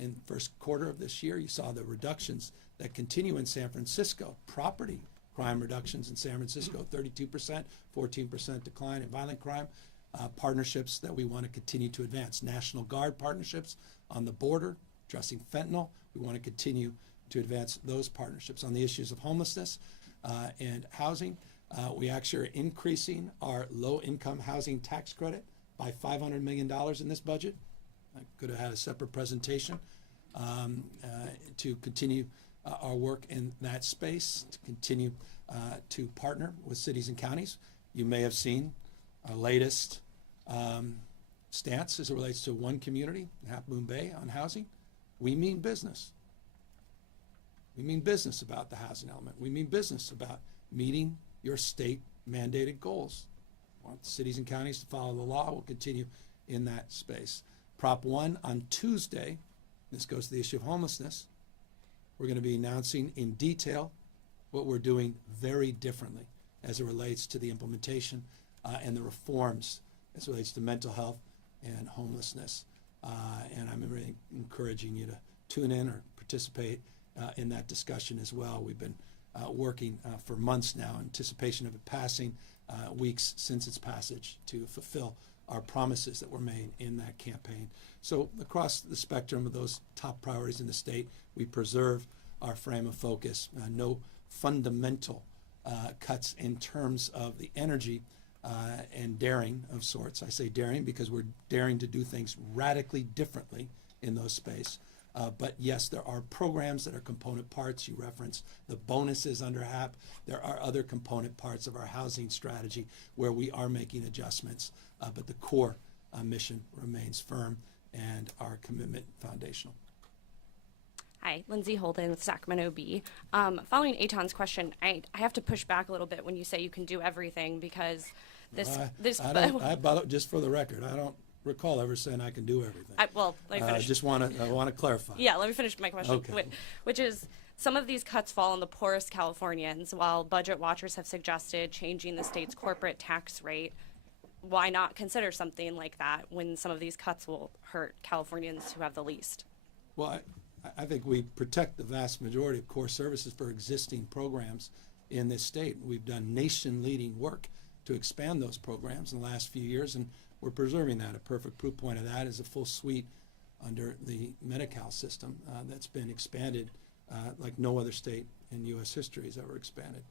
In the first quarter of this year, you saw the reductions that continue in San Francisco. Property crime reductions in San Francisco, 32%, 14% decline in violent crime. Partnerships that we want to continue to advance. National Guard partnerships on the border, addressing fentanyl. We want to continue to advance those partnerships. On the issues of homelessness and housing, we actually are increasing our low-income housing tax credit by $500 million in this budget. I could have had a separate presentation to continue our work in that space, to continue to partner with cities and counties. You may have seen our latest stance as it relates to one community, Half Moon Bay, on housing. We mean business. We mean business about the housing element. We mean business about meeting your state mandated goals. We want cities and counties to follow the law. We'll continue in that space. Prop 1 on Tuesday, this goes to the issue of homelessness. We're going to be announcing in detail what we're doing very differently as it relates to the implementation and the reforms as it relates to mental health and homelessness. And I'm really encouraging you to tune in or participate in that discussion as well. We've been working for months now in anticipation of it passing, weeks since its passage, to fulfill our promises that were made in that campaign. So across the spectrum of those top priorities in the state, we preserve our frame of focus. No fundamental cuts in terms of the energy and daring of sorts. I say daring because we're daring to do things radically differently in those spaces. But yes, there are programs that are component parts. You reference the bonuses under HAP. There are other component parts of our housing strategy where we are making adjustments. But the core mission remains firm and our commitment foundational. Hi, Lindsay Holden with Sacramento Bee. Following Eitan's question, I have to push back a little bit when you say you can do everything, because Just for the record, I don't recall ever saying I can do everything. Well, let me finish. I want to clarify. Yeah, let me finish my question. Okay. Which is, some of these cuts fall on the poorest Californians, while budget watchers have suggested changing the state's corporate tax rate. Why not consider something like that when some of these cuts will hurt Californians who have the least? Well, I think we protect the vast majority of core services for existing programs in this state. We've done nation-leading work to expand those programs in the last few years, and we're preserving that. A perfect proof point of that is a full suite under the Medi-Cal system that's been expanded like no other state in U.S. history has ever expanded.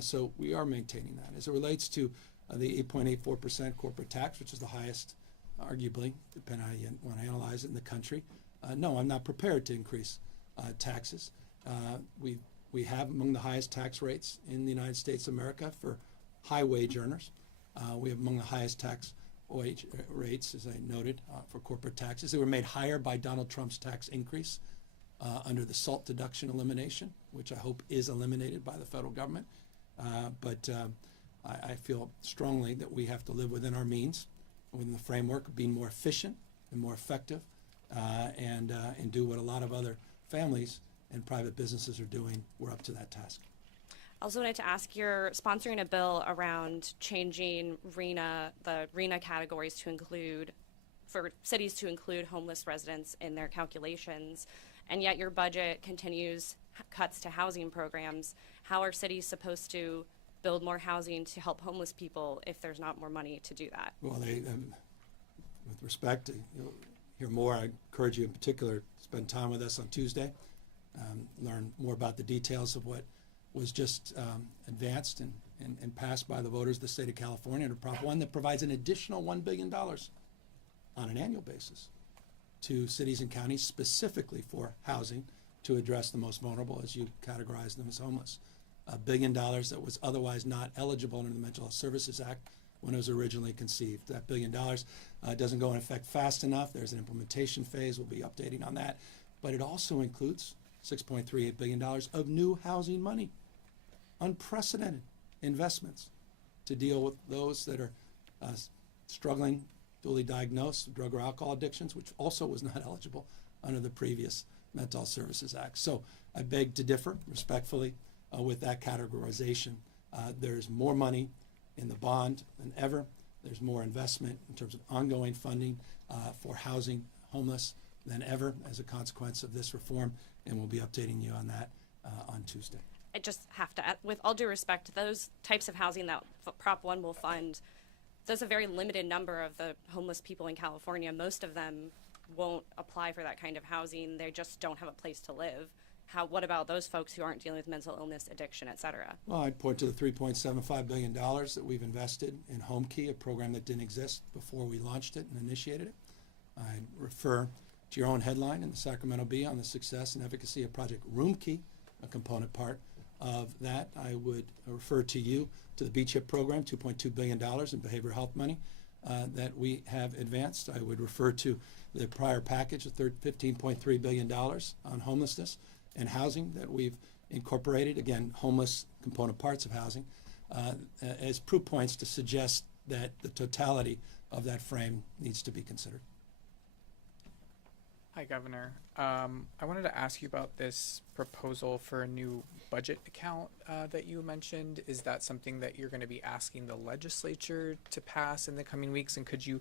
So we are maintaining that. As it relates to the 8.84% corporate tax, which is the highest, arguably, depending on how you want to analyze it, in the country, no, I'm not prepared to increase taxes. We have among the highest tax rates in the United States of America for high wage earners. We have among the highest tax wage rates, as I noted, for corporate taxes. They were made higher by Donald Trump's tax increase under the SALT deduction elimination, which I hope is eliminated by the federal government. But I feel strongly that we have to live within our means, within the framework of being more efficient and more effective, and do what a lot of other families and private businesses are doing. We're up to that task. I also wanted to ask, you're sponsoring a bill around changing the RHNA categories to include, for cities to include homeless residents in their calculations, and yet your budget continues cuts to housing programs. How are cities supposed to build more housing to help homeless people if there's not more money to do that? Well, with respect, you'll hear more. I encourage you in particular to spend time with us on Tuesday, learn more about the details of what was just advanced and passed by the voters of the state of California under Prop 1 that provides an additional $1 billion on an annual basis to cities and counties specifically for housing to address the most vulnerable, as you categorize them as homeless. $1 billion that was otherwise not eligible under the Mental Health Services Act when it was originally conceived. That $1 billion doesn't go in effect fast enough. There's an implementation phase. We'll be updating on that. But it also includes $6.38 billion of new housing money. Unprecedented investments to deal with those that are struggling, duly diagnosed with drug or alcohol addictions, which also was not eligible under the previous Mental Health Services Act. So I beg to differ respectfully with that categorization. There's more money in the bond than ever. There's more investment in terms of ongoing funding for housing homeless than ever as a consequence of this reform, and we'll be updating you on that on Tuesday. I just have to, with all due respect, those types of housing that Prop 1 will fund, there's a very limited number of the homeless people in California. Most of them won't apply for that kind of housing. They just don't have a place to live. What about those folks who aren't dealing with mental illness, addiction, et cetera? Well, I'd point to the $3.75 billion that we've invested in Home Key, a program that didn't exist before we launched it and initiated it. I'd refer to your own headline in the Sacramento Bee on the success and efficacy of Project Room Key, a component part of that. I would refer to you to the B-CHIP program, $2.2 billion in behavioral health money that we have advanced. I would refer to the prior package of $15.3 billion on homelessness and housing that we've incorporated, again, homeless component parts of housing, as proof points to suggest that the totality of that frame needs to be considered. Hi, Governor. I wanted to ask you about this proposal for a new budget account that you mentioned. Is that something that you're going to be asking the legislature to pass in the coming weeks? And could you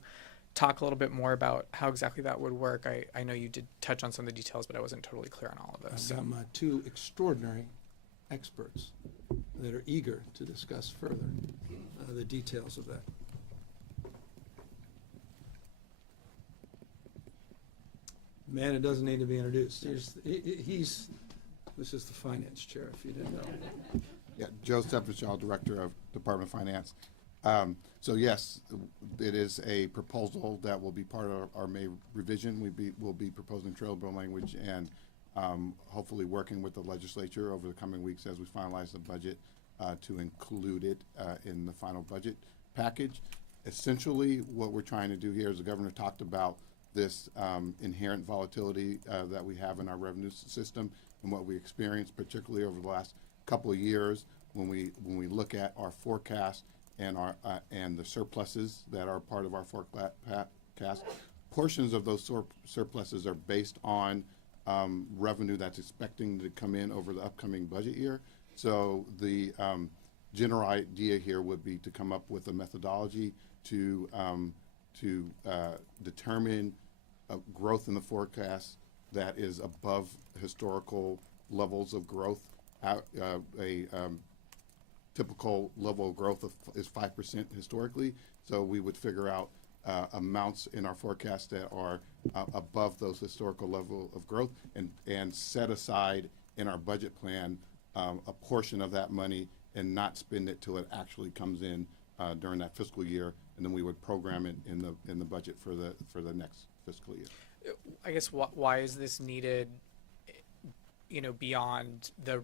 talk a little bit more about how exactly that would work? I know you did touch on some of the details, but I wasn't totally clear on all of this. I've got my two extraordinary experts that are eager to discuss further the details of that. Man, it doesn't need to be introduced. This is the finance chair, if you didn't know. Yeah, Joe Stephenchild, Director of Department of Finance. So yes, it is a proposal that will be part of our May revision. We'll be proposing trail bill language and hopefully working with the legislature over the coming weeks as we finalize the budget to include it in the final budget package. Essentially, what we're trying to do here, as the governor talked about, this inherent volatility that we have in our revenue system and what we experienced, particularly over the last couple of years, when we look at our forecast and our and the surpluses that are part of our forecast. Portions of those surpluses are based on revenue that's expecting to come in over the upcoming budget year. So the general idea here would be to come up with a methodology to determine growth in the forecast that is above historical levels of growth. Typical level of growth is 5% historically, so we would figure out amounts in our forecast that are above those historical level of growth and set aside in our budget plan a portion of that money and not spend it till it actually comes in during that fiscal year, and then we would program it in the budget for the next fiscal year. I guess why is this needed, beyond the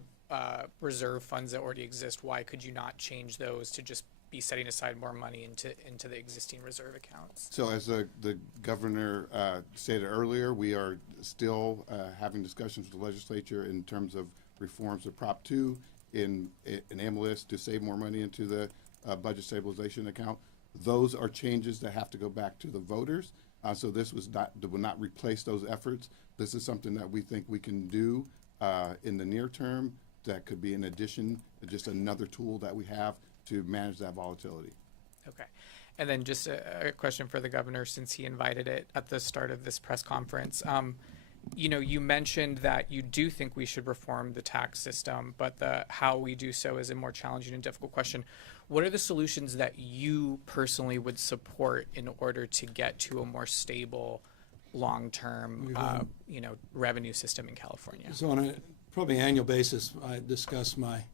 reserve funds that already exist? Why could you not change those to just be setting aside more money into the existing reserve accounts? So as the governor stated earlier, we are still having discussions with the legislature in terms of reforms of Prop 2 enable us to save more money into the budget stabilization account. Those are changes that have to go back to the voters. So this will not replace those efforts. This is something that we think we can do in the near term. That could be in addition, just another tool that we have to manage that volatility. Okay. And then just a question for the governor, since he invited it at the start of this press conference. You mentioned that you do think we should reform the tax system, but how we do so is a more challenging and difficult question. What are the solutions that you personally would support in order to get to a more stable, long-term, revenue system in California? So on a probably annual basis, I discuss my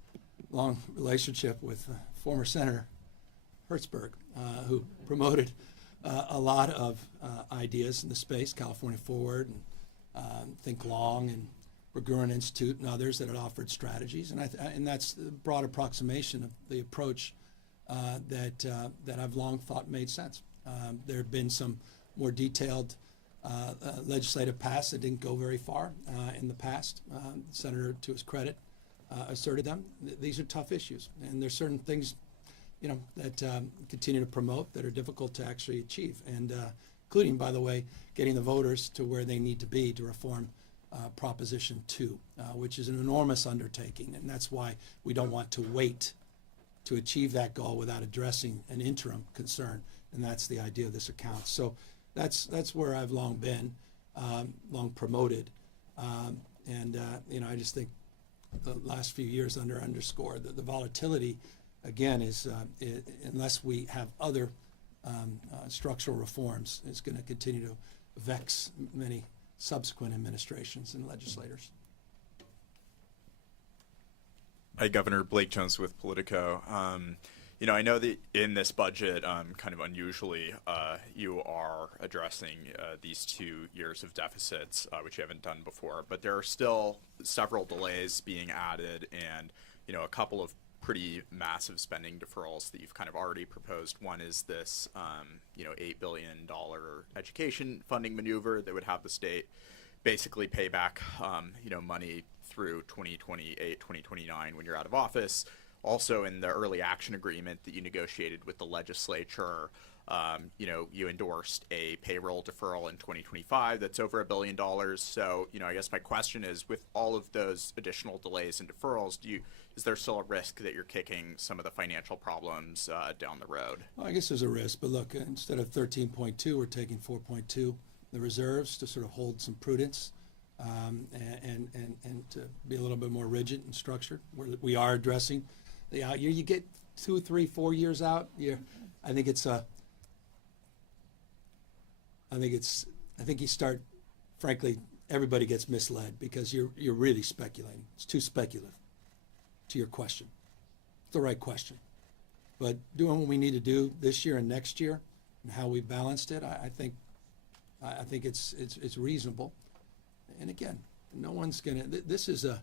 long relationship with former Senator Hertzberg, who promoted a lot of ideas in the space, California Forward and Think Long and Bergeron Institute and others that had offered strategies. And that's the broad approximation of the approach that I've long thought made sense. There have been some more detailed legislative paths that didn't go very far in the past. The Senator, to his credit, asserted them. These are tough issues, and there's certain things, that continue to promote that are difficult to actually achieve, and including, by the way, getting the voters to where they need to be to reform Proposition 2, which is an enormous undertaking, and that's why we don't want to wait to achieve that goal without addressing an interim concern, and that's the idea of this account. So that's where I've long been, long promoted, and I just think the last few years underscore. The volatility, again, is unless we have other structural reforms, is going to continue to vex many subsequent administrations and legislators. Hi, Governor. Blake Jones with Politico. I know that in this budget, kind of unusually, you are addressing these 2 years of deficits, which you haven't done before. But there are still several delays being added, and a couple of pretty massive spending deferrals that you've kind of already proposed. One is this, $8 billion education funding maneuver that would have the state basically pay back, money through 2028, 2029 when you're out of office. Also, in the early action agreement that you negotiated with the legislature, you endorsed a payroll deferral in 2025 that's over $1 billion. So, I guess my question is, with all of those additional delays and deferrals, is there still a risk that you're kicking some of the financial problems down the road? Well, I guess there's a risk, but look, instead of 13.2, we're taking 4.2, the reserves, to sort of hold some prudence and to be a little bit more rigid and structured. We are addressing the out year. You get 2, 3, 4 years out. I think you start. Frankly, everybody gets misled because you're really speculating. It's too speculative. To your question, it's the right question. But doing what we need to do this year and next year, and how we balanced it, I think it's reasonable. And again, no one's gonna. This is a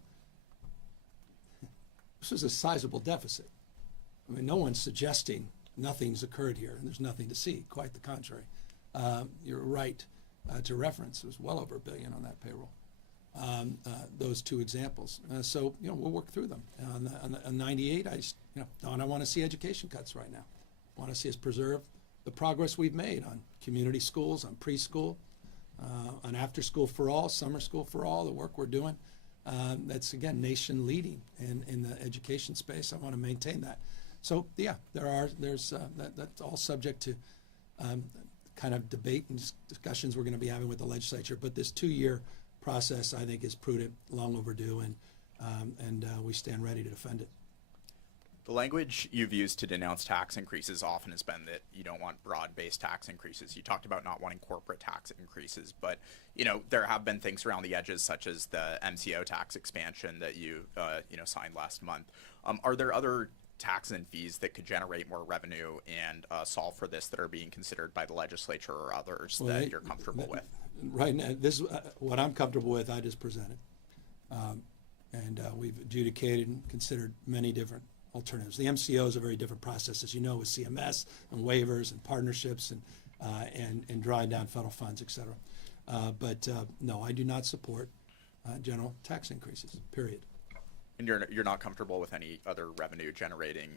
sizable deficit. I mean, no one's suggesting nothing's occurred here and there's nothing to see. Quite the contrary. You're right to reference. It was well over $1 billion on that payroll. Those 2 examples. So we'll work through them. On 98, I don't want to see education cuts right now. I want to see us preserve the progress we've made on community schools, on preschool, on after school for all, summer school for all, the work we're doing. That's, again, nation leading in the education space. I want to maintain that. So, yeah, that's all subject to kind of debate and discussions we're going to be having with the legislature. But this 2-year process, I think, is prudent, long overdue, and we stand ready to defend it. The language you've used to denounce tax increases often has been that you don't want broad-based tax increases. You talked about not wanting corporate tax increases, but there have been things around the edges, such as the MCO tax expansion that you signed last month. Are there other taxes and fees that could generate more revenue and solve for this that are being considered by the legislature or others that you're comfortable with? Right now, this is what I'm comfortable with. I just presented, and we've adjudicated and considered many different alternatives. The MCO is a very different process, as you know, with CMS and waivers and partnerships and drawing down federal funds, et cetera. But no, I do not support general tax increases, period. And you're not comfortable with any other revenue generating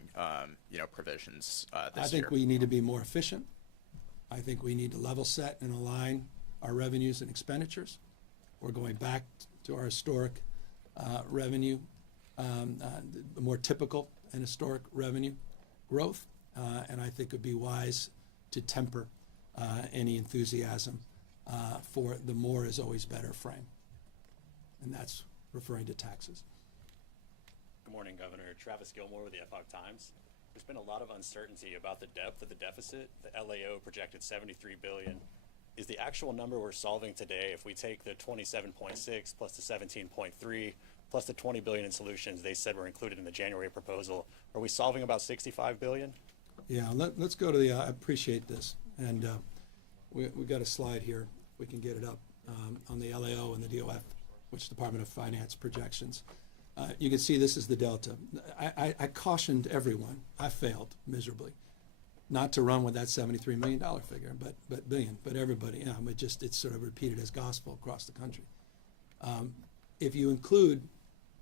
provisions this year? I think we need to be more efficient. I think we need to level set and align our revenues and expenditures. We're going back to our historic revenue, the more typical and historic revenue growth, and I think it would be wise to temper any enthusiasm for the more is always better frame, and that's referring to taxes. Good morning, Governor. Travis Gilmore with the Epoch Times. There's been a lot of uncertainty about the depth of the deficit. The LAO projected $73 billion. Is the actual number we're solving today, if we take the 27.6 plus the 17.3 plus the 20 billion in solutions they said were included in the January proposal, are we solving about 65 billion? Yeah, let's go to the, I appreciate this. And we've got a slide here. We can get it up on the LAO and the DOF, which Department of Finance projections. You can see this is the delta. I cautioned everyone, I failed miserably, not to run with that $73 million figure, but billion, but everybody, it's sort of repeated as gospel across the country. If you include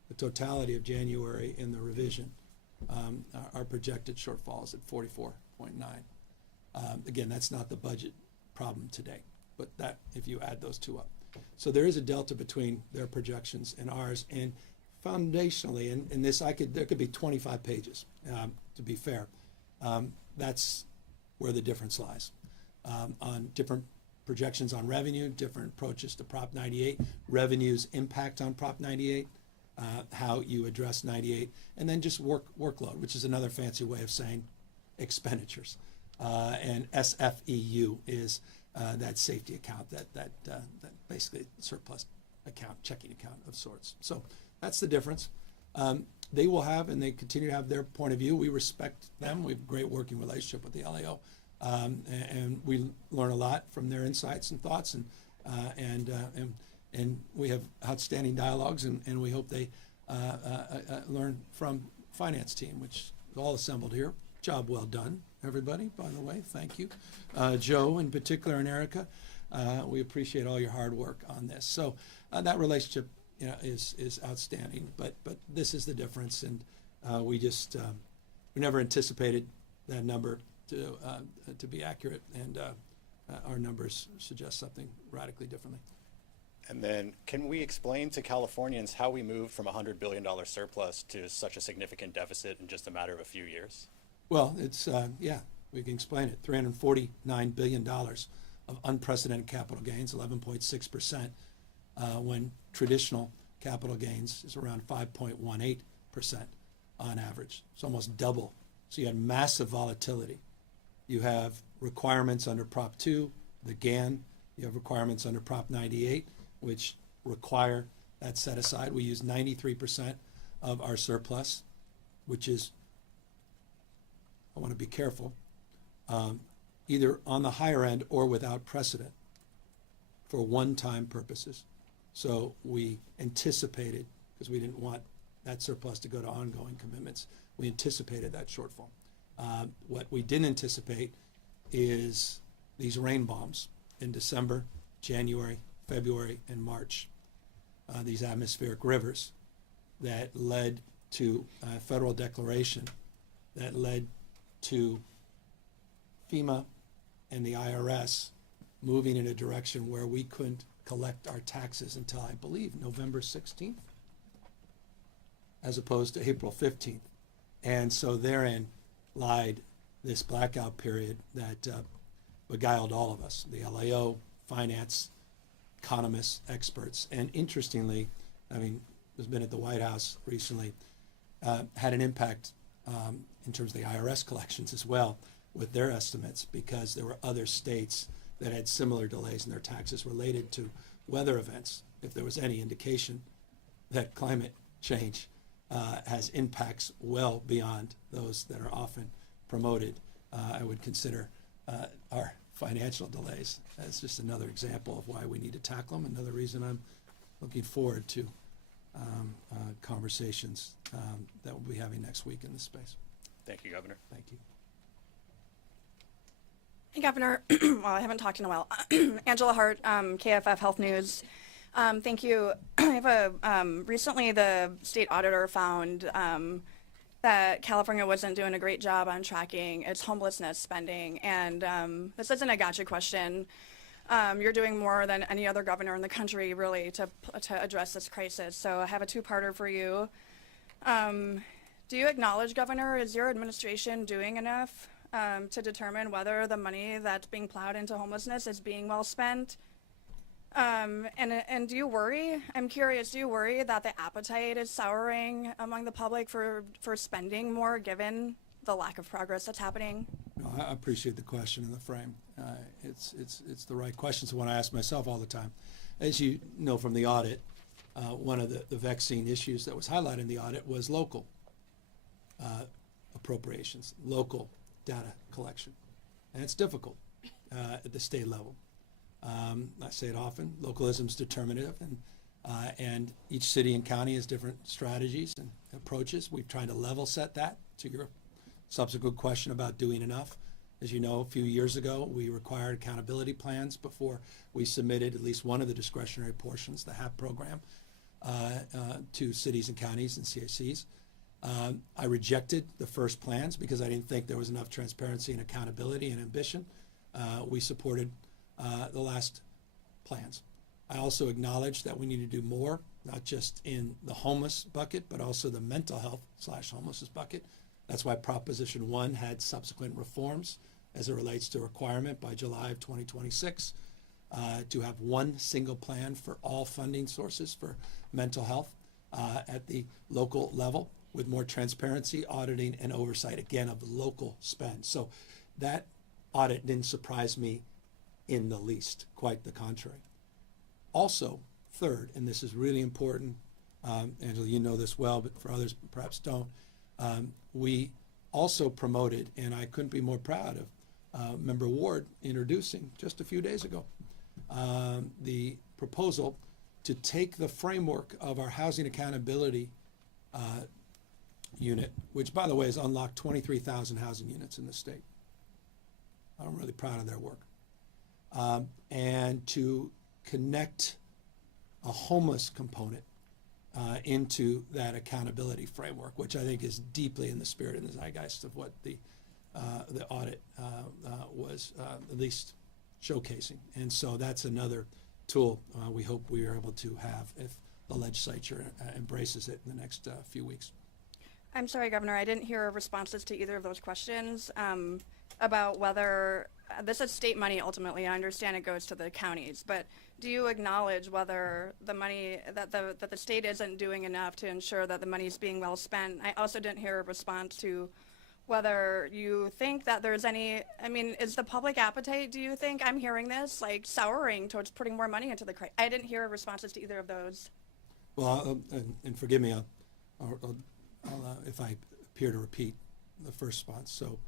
the totality of January in the revision, our projected shortfall is at 44.9. Again, that's not the budget problem today, but that if you add those two up. So there is a delta between their projections and ours, and foundationally, in this, there could be 25 pages, to be fair. That's where the difference lies. On different projections on revenue, different approaches to Prop 98, revenue's impact on Prop 98, how you address 98, and then just workload, which is another fancy way of saying expenditures. And SFEU is that safety account, that basically surplus account, checking account of sorts. So that's the difference. They will have, and they continue to have their point of view. We respect them. We have a great working relationship with the LAO, and we learn a lot from their insights and thoughts, and we have outstanding dialogues, and we hope they learn from finance team, which is all assembled here. Job well done, everybody, by the way. Thank you. Joe in particular and Erica, we appreciate all your hard work on this. So that relationship is outstanding, but this is the difference, and we never anticipated that number to be accurate, and our numbers suggest something radically differently. And then, can we explain to Californians how we moved from a $100 billion surplus to such a significant deficit in just a matter of a few years? Well, it's, we can explain it. $349 billion of unprecedented capital gains, 11.6%, when traditional capital gains is around 5.18% on average. It's almost double. So you had massive volatility. You have requirements under Prop 2, the GAN. You have requirements under Prop 98, which require that set aside. We use 93% of our surplus, which is, I want to be careful, either on the higher end or without precedent for one-time purposes. So we anticipated, because we didn't want that surplus to go to ongoing commitments, we anticipated that shortfall. What we didn't anticipate is these rain bombs in December, January, February, and March, these atmospheric rivers that led to a federal declaration that led to FEMA and the IRS moving in a direction where we couldn't collect our taxes until, I believe, November 16th, as opposed to April 15th. And so therein lied this blackout period that beguiled all of us, the LAO, finance, economists, experts. And interestingly, I mean, has been at the White House recently, had an impact in terms of the IRS collections as well with their estimates, because there were other states that had similar delays in their taxes related to weather events. If there was any indication that climate change has impacts well beyond those that are often promoted, I would consider our financial delays as just another example of why we need to tackle them. Another reason I'm looking forward to conversations that we'll be having next week in this space. Thank you, Governor. Thank you. Hey, Governor. Well, I haven't talked in a while. Angela Hart, KFF Health News. Thank you. I have recently the state auditor found that California wasn't doing a great job on tracking its homelessness spending. And this isn't a gotcha question. You're doing more than any other governor in the country, really, to address this crisis. So I have a two-parter for you. Do you acknowledge, Governor, is your administration doing enough to determine whether the money that's being plowed into homelessness is being well spent? And do you worry? I'm curious, do you worry that the appetite is souring among the public for spending more, given the lack of progress that's happening? No, I appreciate the question and the frame. It's the right question. It's one I ask myself all the time. As you know from the audit, one of the vexing issues that was highlighted in the audit was local appropriations, local data collection. And it's difficult at the state level. I say it often, localism is determinative, and each city and county has different strategies and approaches. We've tried to level set that to your subsequent question about doing enough. As you know, a few years ago, we required accountability plans before we submitted at least one of the discretionary portions, the HAP program, to cities and counties and CACs. I rejected the first plans because I didn't think there was enough transparency and accountability and ambition. We supported the last plans. I also acknowledge that we need to do more, not just in the homeless bucket, but also the mental health / homelessness bucket. That's why Proposition 1 had subsequent reforms as it relates to requirement by July of 2026 to have one single plan for all funding sources for mental health. at the local level with more transparency, auditing, and oversight, again, of local spend. So that audit didn't surprise me in the least, quite the contrary. Also, third, and this is really important, Angela, you know this well, but for others perhaps don't, we also promoted, and I couldn't be more proud of Member Ward introducing just a few days ago, the proposal to take the framework of our housing accountability unit, which by the way has unlocked 23,000 housing units in the state. I'm really proud of their work. And to connect a homeless component into that accountability framework, which I think is deeply in the spirit and the zeitgeist of what the audit was at least showcasing. And so that's another tool we hope we are able to have if the legislature embraces it in the next few weeks. I'm sorry, Governor, I didn't hear responses to either of those questions about whether this is state money ultimately. I understand it goes to the counties, but do you acknowledge whether the money that the state isn't doing enough to ensure that the money is being well spent? I also didn't hear a response to whether you think that there's any, I mean, is the public appetite, do you think, I'm hearing this, like souring towards putting more money into the, I didn't hear responses to either of those. Well, and forgive me I'll, if I appear to repeat the first response. So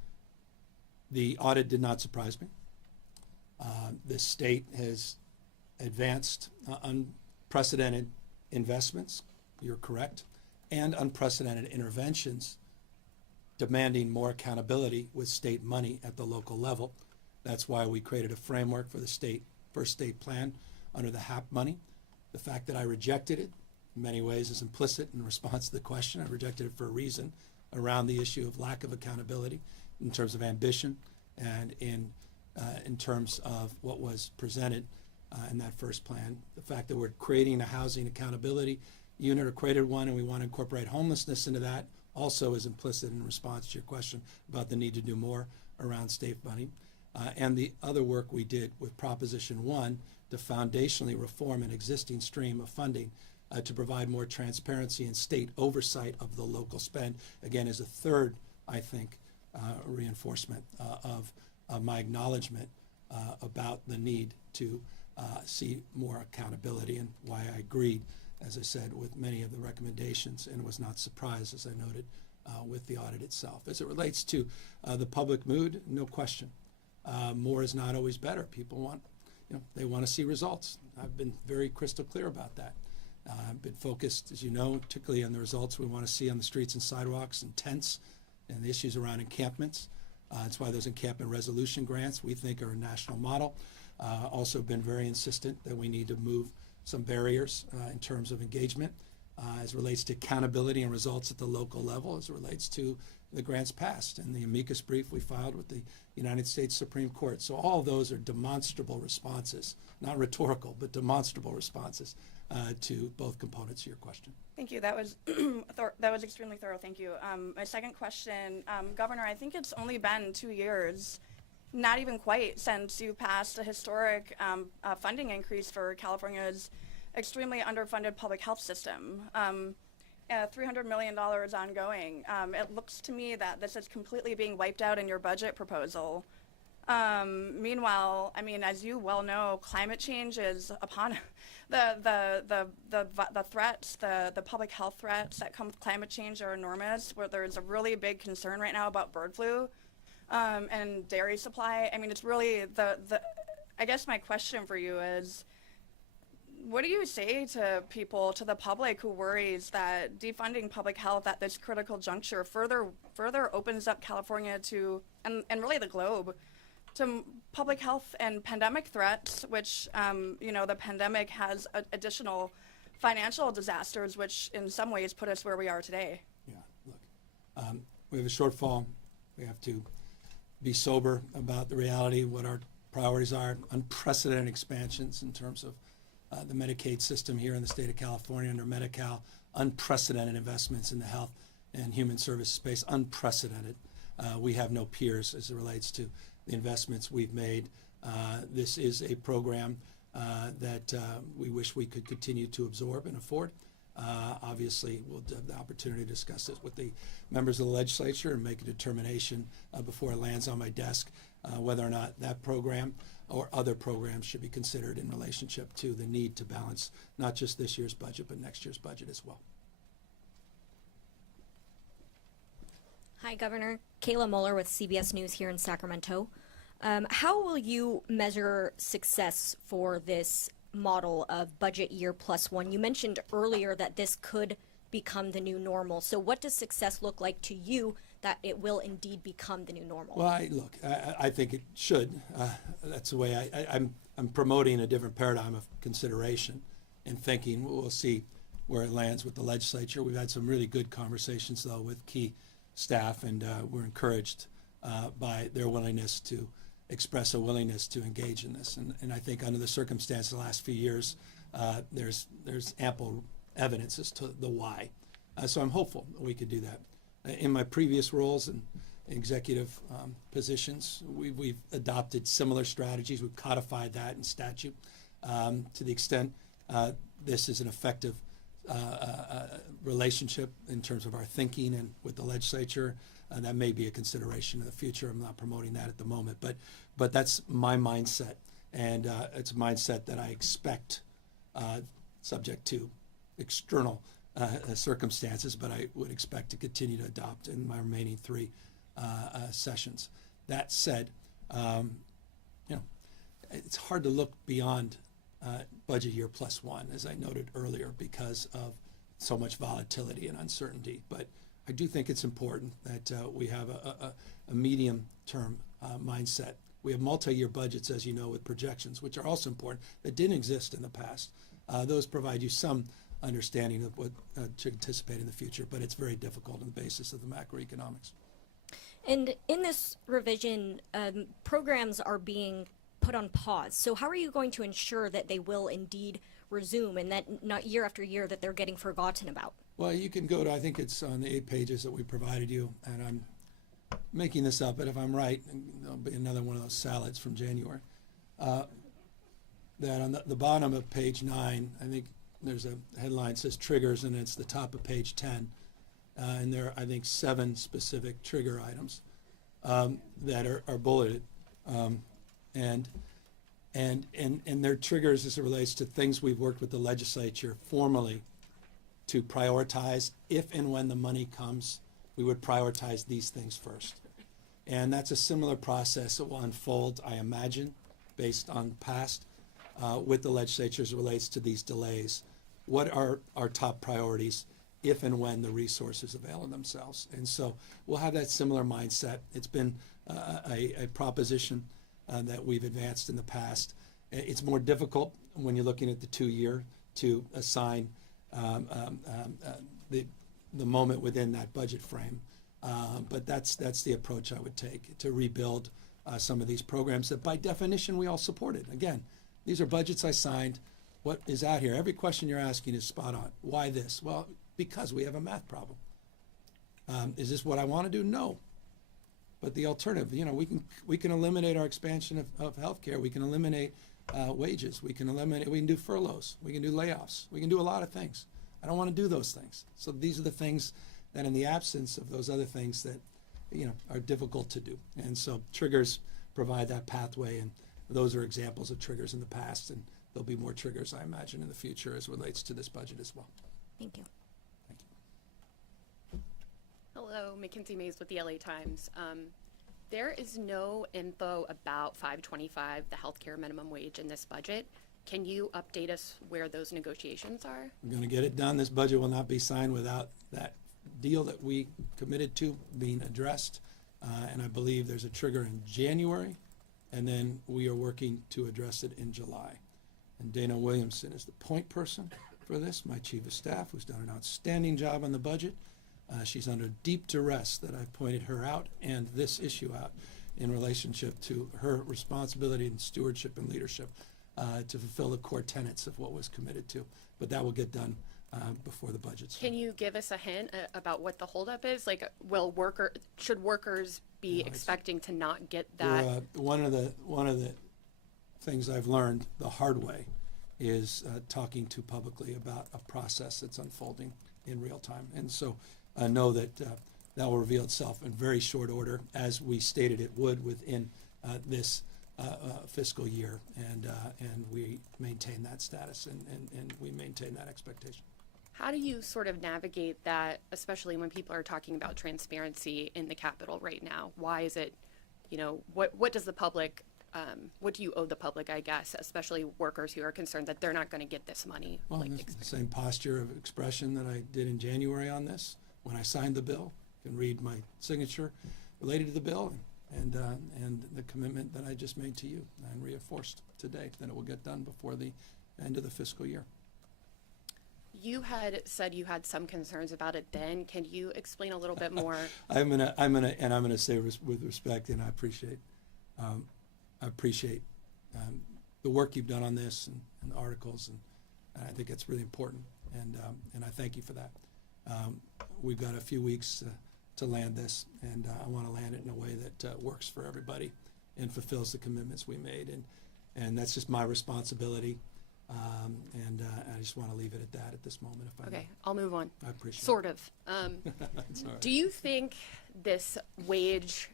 the audit did not surprise me. The state has advanced unprecedented investments, you're correct, and unprecedented interventions demanding more accountability with state money at the local level. That's why we created a framework for the first state plan under the HAP money. The fact that I rejected it in many ways is implicit in response to the question. I rejected it for a reason around the issue of lack of accountability in terms of ambition and in terms of what was presented in that first plan. The fact that we're creating a housing accountability unit or created one and we want to incorporate homelessness into that also is implicit in response to your question about the need to do more around state money. And the other work we did with Proposition 1 to foundationally reform an existing stream of funding to provide more transparency and state oversight of the local spend, again, is a third, I think, reinforcement of my acknowledgement about the need to see more accountability and why I agreed, as I said, with many of the recommendations and was not surprised, as I noted, with the audit itself. As it relates to the public mood, no question. More is not always better. People want, they want to see results. I've been very crystal clear about that. I've been focused, as you know, particularly on the results we want to see on the streets and sidewalks and tents and the issues around encampments. That's why those encampment resolution grants we think are a national model. Also been very insistent that we need to move some barriers in terms of engagement as it relates to accountability and results at the local level, as it relates to the grants passed and the amicus brief we filed with the United States Supreme Court. So all of those are demonstrable responses, not rhetorical, but demonstrable responses to both components of your question. Thank you. That was that was extremely thorough. Thank you. My second question, Governor, I think it's only been 2 years, not even quite, since you passed a historic funding increase for California's extremely underfunded public health system. $300 million ongoing. It looks to me that this is completely being wiped out in your budget proposal. Meanwhile, I mean, as you well know, climate change is upon the threats, the public health threats that come with climate change are enormous, where there's a really big concern right now about bird flu and dairy supply. I mean, it's really I guess my question for you is, what do you say to people, to the public who worries that defunding public health at this critical juncture further opens up California to, and really the globe, to public health and pandemic threats, which, the pandemic has additional financial disasters, which in some ways put us where we are today? Yeah, look, we have a shortfall. We have to be sober about the reality of what our priorities are. Unprecedented expansions in terms of the Medicaid system here in the state of California under Medi-Cal, unprecedented investments in the health and human service space, unprecedented. We have no peers as it relates to the investments we've made. This is a program that we wish we could continue to absorb and afford. Obviously, we'll have the opportunity to discuss this with the members of the legislature and make a determination before it lands on my desk whether or not that program or other programs should be considered in relationship to the need to balance not just this year's budget, but next year's budget as well. Hi, Governor. Kayla Mueller with CBS News here in Sacramento. How will you measure success for this model of budget year plus one? You mentioned earlier that this could become the new normal. So what does success look like to you that it will indeed become the new normal? Well, I think it should. That's the way I'm promoting a different paradigm of consideration and thinking. We'll see where it lands with the legislature. We've had some really good conversations, though, with key staff, and we're encouraged by their willingness to express a willingness to engage in this. And I think under the circumstances of the last few years, there's ample evidence as to the why. So I'm hopeful that we could do that. In my previous roles and executive positions, we've adopted similar strategies. We've codified that in statute to the extent this is an effective relationship in terms of our thinking and with the legislature. That may be a consideration in the future. I'm not promoting that at the moment, but that's my mindset, and it's a mindset that I expect, subject to external circumstances, but I would expect to continue to adopt in my remaining three sessions. That said, it's hard to look beyond budget year plus one, as I noted earlier, because of so much volatility and uncertainty. But I do think it's important that we have a medium-term mindset. We have multi-year budgets, as you know, with projections, which are also important, that didn't exist in the past. Those provide you some understanding of what to anticipate in the future, but it's very difficult on the basis of the macroeconomics. And in this revision, programs are being put on pause. So how are you going to ensure that they will indeed resume and that not year after year that they're getting forgotten about? Well, you can go to, I think it's on the 8 pages that we provided you, and I'm making this up, but if I'm right, there'll be another one of those salads from January. That on the bottom of page 9, I think there's a headline that says triggers, and it's the top of page 10. And there are, I think, 7 specific trigger items that are bulleted. And they're triggers as it relates to things we've worked with the legislature formally to prioritize. If and when the money comes, we would prioritize these things first. And that's a similar process that will unfold, I imagine, based on past, with the legislature as it relates to these delays. What are our top priorities if and when the resources avail themselves? And so we'll have that similar mindset. It's been a proposition that we've advanced in the past. It's more difficult when you're looking at the 2-year to assign the moment within that budget frame. But that's the approach I would take to rebuild some of these programs that by definition we all supported. Again, these are budgets I signed. What is out here? Every question you're asking is spot on. Why this? Well, because we have a math problem. Is this what I want to do? No. But the alternative, we can eliminate our expansion of healthcare. We can eliminate wages. We can do furloughs. We can do layoffs. We can do a lot of things. I don't want to do those things. So these are the things that in the absence of those other things that, are difficult to do. And so triggers provide that pathway, and those are examples of triggers in the past, and there'll be more triggers, I imagine, in the future as relates to this budget as well. Thank you. Thank you. Hello, Mackenzie Mays with the LA Times. There is no info about 525, the healthcare minimum wage, in this budget. Can you update us where those negotiations are? We're going to get it done. This budget will not be signed without that deal that we committed to being addressed. And I believe there's a trigger in January, and then we are working to address it in July. And Dana Williamson is the point person for this, my chief of staff, who's done an outstanding job on the budget. She's under deep duress that I've pointed her out and this issue out in relationship to her responsibility and stewardship and leadership to fulfill the core tenets of what was committed to. But that will get done before the budget's. Can you give us a hint about what the holdup is? Like, should workers be expecting to not get that? One of the things I've learned the hard way is talking to publicly about a process that's unfolding in real time. And so know that that will reveal itself in very short order, as we stated it would within this fiscal year. And we maintain that status and we maintain that expectation. How do you sort of navigate that, especially when people are talking about transparency in the Capitol right now? Why is it, what does the public, what do you owe the public, I guess, especially workers who are concerned that they're not going to get this money? Well, it's the same posture of expression that I did in January on this when I signed the bill. You can read my signature related to the bill and the commitment that I just made to you and reinforced today that it will get done before the end of the fiscal year. You had said you had some concerns about it then. Can you explain a little bit more? I'm gonna say with respect, and I appreciate the work you've done on this and the articles, and I think it's really important, and I thank you for that. We've got a few weeks to land this, and I want to land it in a way that works for everybody and fulfills the commitments we made, and that's just my responsibility. And I just want to leave it at that at this moment. If I Okay, may. I'll move on. I appreciate Sort it. of. It's all right. Do you think this wage,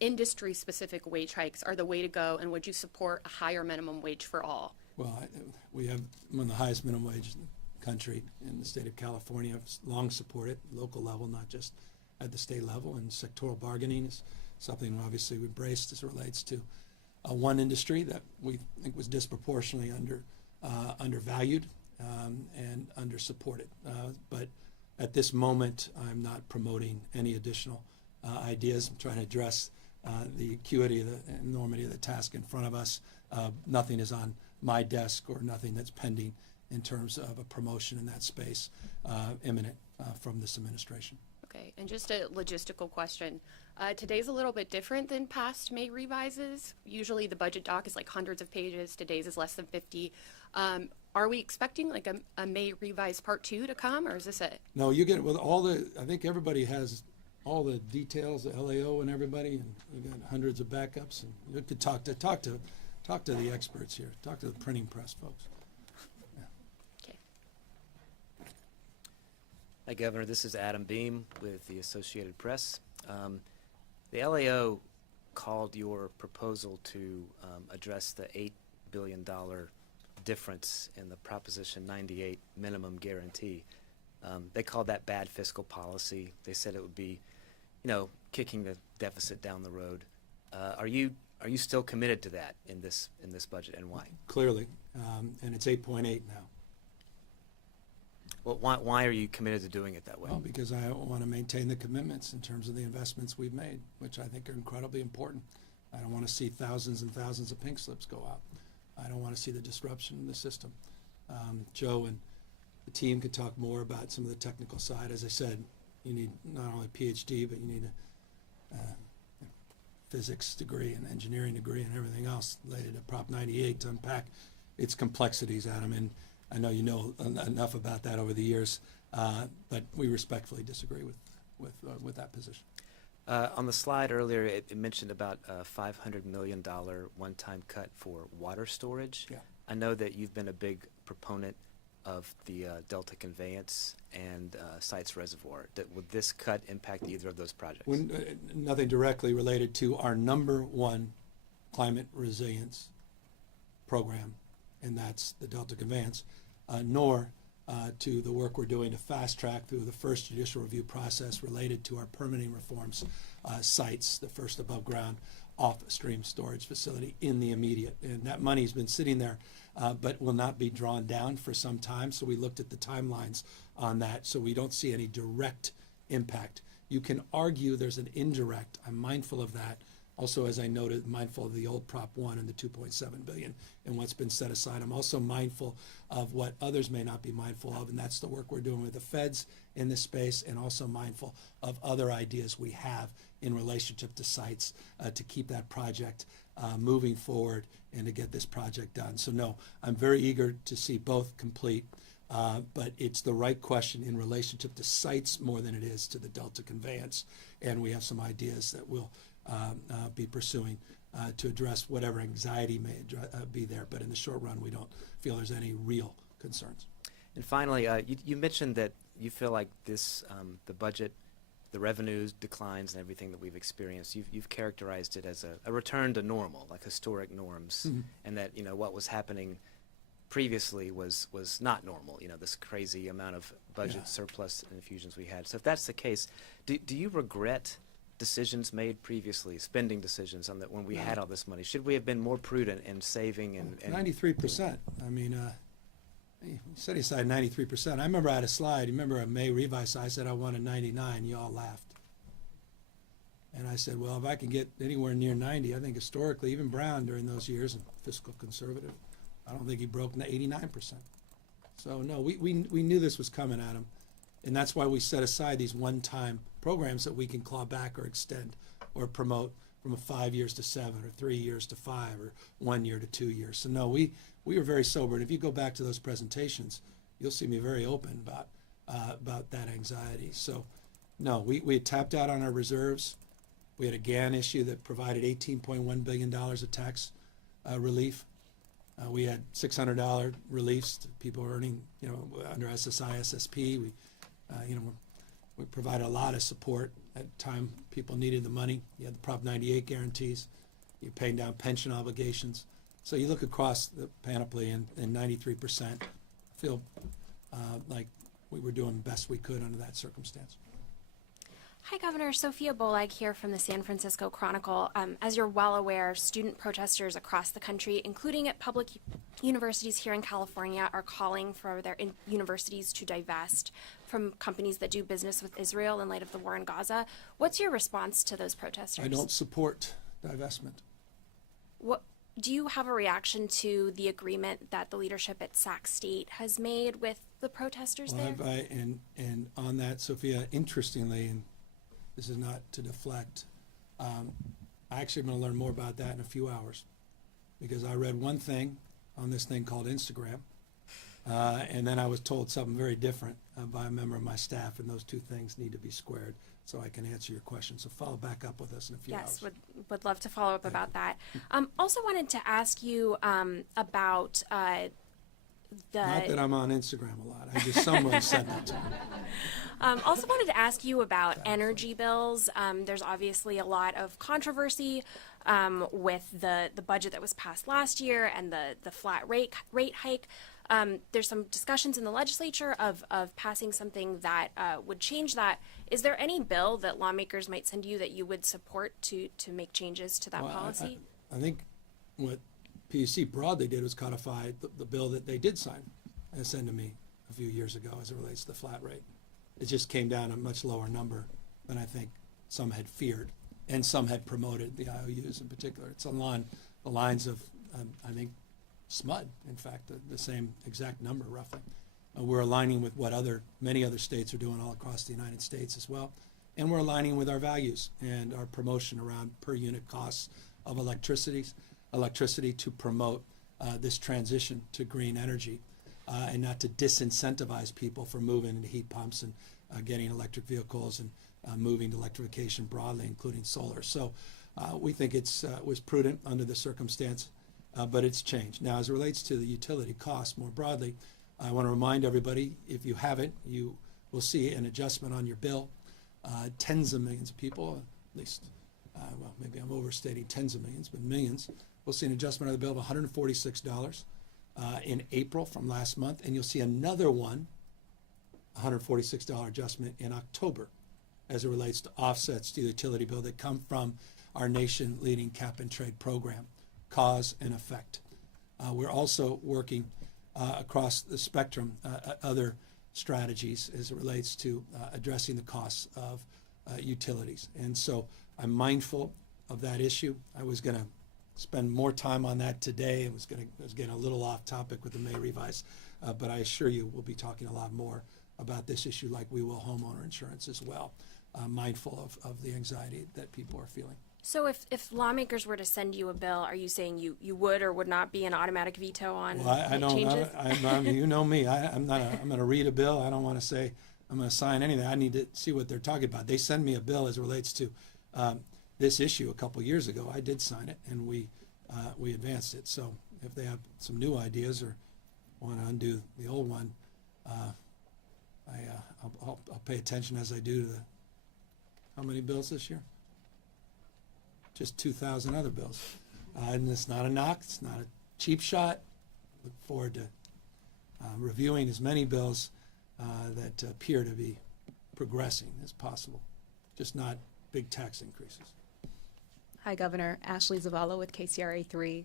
industry-specific wage hikes are the way to go, and would you support a higher minimum wage for all? Well, we have one of the highest minimum wages in the country in the state of California. I've long supported local level, not just at the state level, and sectoral bargaining is something obviously we embraced as it relates to one industry that we think was disproportionately undervalued and under-supported. But at this moment, I'm not promoting any additional ideas. I'm trying to address the acuity of the enormity of the task in front of us. Nothing is on my desk or nothing that's pending in terms of a promotion in that space imminent from this administration. Okay, and just a logistical question. Today's a little bit different than past May revises. Usually the budget doc is like hundreds of pages. Today's is less than 50. Are we expecting like a May revise part 2 to come, or is this it? No, you get with all the. I think everybody has all the details, the LAO and everybody, and you got hundreds of backups. And you could talk to the experts here. Talk to the printing press folks. Okay. Hi, Governor. This is Adam Beam with the Associated Press. The LAO called your proposal to address the $8 billion difference in the Proposition 98 minimum guarantee. They called that bad fiscal policy. They said it would be, kicking the deficit down the road. Are you still committed to that in this budget, and why? Clearly, and it's 8.8 now. Well, why are you committed to doing it that way? Well, because I want to maintain the commitments in terms of the investments we've made, which I think are incredibly important. I don't want to see thousands and thousands of pink slips go out. I don't want to see the disruption in the system. Joe and the team could talk more about some of the technical side. As I said, you need not only a PhD, but you need a physics degree and engineering degree and everything else related to Prop 98 to unpack its complexities, Adam. And I know you know enough about that over the years, but we respectfully disagree with that position. On the slide earlier, it mentioned about a $500 million one-time cut for water storage. Yeah. I know that you've been a big proponent of the Delta Conveyance and Sites Reservoir. Would this cut impact either of those projects? Nothing directly related to our #1 climate resilience program, and that's the Delta Conveyance, nor to the work we're doing to fast track through the first judicial review process related to our permitting reforms sites, the first above ground off-stream storage facility in the immediate. And that money's been sitting there, but will not be drawn down for some time. So we looked at the timelines on that, so we don't see any direct impact. You can argue there's an indirect. I'm mindful of that. Also, as I noted, mindful of the old Prop 1 and the $2.7 billion and what's been set aside. I'm also mindful of what others may not be mindful of, and that's the work we're doing with the feds in this space, and also mindful of other ideas we have in relationship to sites to keep that project moving forward and to get this project done. So no, I'm very eager to see both complete, but it's the right question in relationship to sites more than it is to the Delta Conveyance, and we have some ideas that we'll be pursuing to address whatever anxiety may be there. But in the short run, we don't feel there's any real concerns. And finally, you mentioned that you feel like this, the budget, the revenues declines and everything that we've experienced, you've characterized it as a return to normal, like historic norms, and that, what was happening previously was not normal, this crazy amount of budget surplus infusions we had. So if that's the case, do you regret decisions made previously, spending decisions on that when we had all this money? Should we have been more prudent in saving and 93%. I mean, you set aside 93%. I remember I had a slide. You remember a May revise, I said I wanted 99. You all laughed. And I said, well, if I can get anywhere near 90, I think historically, even Brown during those years, and fiscal conservative, I don't think he broke 89%. So no, we knew this was coming at him. And that's why we set aside these one-time programs that we can claw back or extend or promote from 5 years to 7 or 3 years to 5 or 1 year to 2 years. So no, we were very sober. And if you go back to those presentations, you'll see me very open about that anxiety. So no, we had tapped out on our reserves. We had a GAN issue that provided $18.1 billion of tax relief. We had $600 reliefs to people earning, under SSI, SSP. We provided a lot of support at the time people needed the money. You had the Prop 98 guarantees. You're paying down pension obligations. So you look across the panoply, and 93% feel like we were doing the best we could under that circumstance. Hi, Governor. Sophia Bolag here from the San Francisco Chronicle. As you're well aware, student protesters across the country, including at public universities here in California, are calling for their universities to divest from companies that do business with Israel in light of the war in Gaza. What's your response to those protesters? I don't support divestment. What do you have a reaction to the agreement that the leadership at Sac State has made with the protesters there? And on that, Sophia, interestingly, and this is not to deflect, I actually am going to learn more about that in a few hours, because I read one thing on this thing called Instagram, and then I was told something very different by a member of my staff, and those two things need to be squared so I can answer your question. So follow back up with us in a few hours. Yes, would love to follow up about that. Also wanted to ask you about Not that I'm on Instagram a lot. I just someone said that to me. Also wanted to ask you about energy bills. There's obviously a lot of controversy with the budget that was passed last year and the flat rate hike. There's some discussions in the legislature of passing something that would change that. Is there any bill that lawmakers might send you that you would support to make changes to that policy? I think what PUC broadly did was codify the bill that they did sign and send to me a few years ago as it relates to the flat rate. It just came down a much lower number than I think some had feared, and some had promoted, the IOUs in particular. It's along the lines of, I think, SMUD, in fact, the same exact number, roughly. We're aligning with what many other states are doing all across the United States as well. And we're aligning with our values and our promotion around per unit costs of electricity to promote this transition to green energy and not to disincentivize people from moving into heat pumps and getting electric vehicles and moving to electrification broadly, including solar. So we think it was prudent under the circumstance, but it's changed. Now, as it relates to the utility costs more broadly, I want to remind everybody, if you haven't, you will see an adjustment on your bill. Tens of millions of people, at least, well, maybe I'm overstating tens of millions, but millions, will see an adjustment on the bill of $146 in April from last month, and you'll see another one, $146 adjustment in October as it relates to offsets to the utility bill that come from our nation-leading cap-and-trade program, cause and effect. We're also working across the spectrum, other strategies as it relates to addressing the costs of utilities. And so I'm mindful of that issue. I was going to spend more time on that today. I was getting a little off topic with the May revise, but I assure you we'll be talking a lot more about this issue like we will homeowner insurance as well, mindful of the anxiety that people are feeling. So if lawmakers were to send you a bill, are you saying you would or would not be an automatic veto on changes? You know me. I'm going to read a bill. I don't want to say I'm going to sign anything. I need to see what they're talking about. They send me a bill as it relates to this issue a couple years ago, I did sign it, and we advanced it. So if they have some new ideas or want to undo the old one, I'll pay attention as I do to the, how many bills this year? Just 2,000 other bills. And it's not a knock, it's not a cheap shot. Look forward to reviewing as many bills that appear to be progressing as possible, just not big tax increases. Hi, Governor. Ashley Zavala with KCRA3.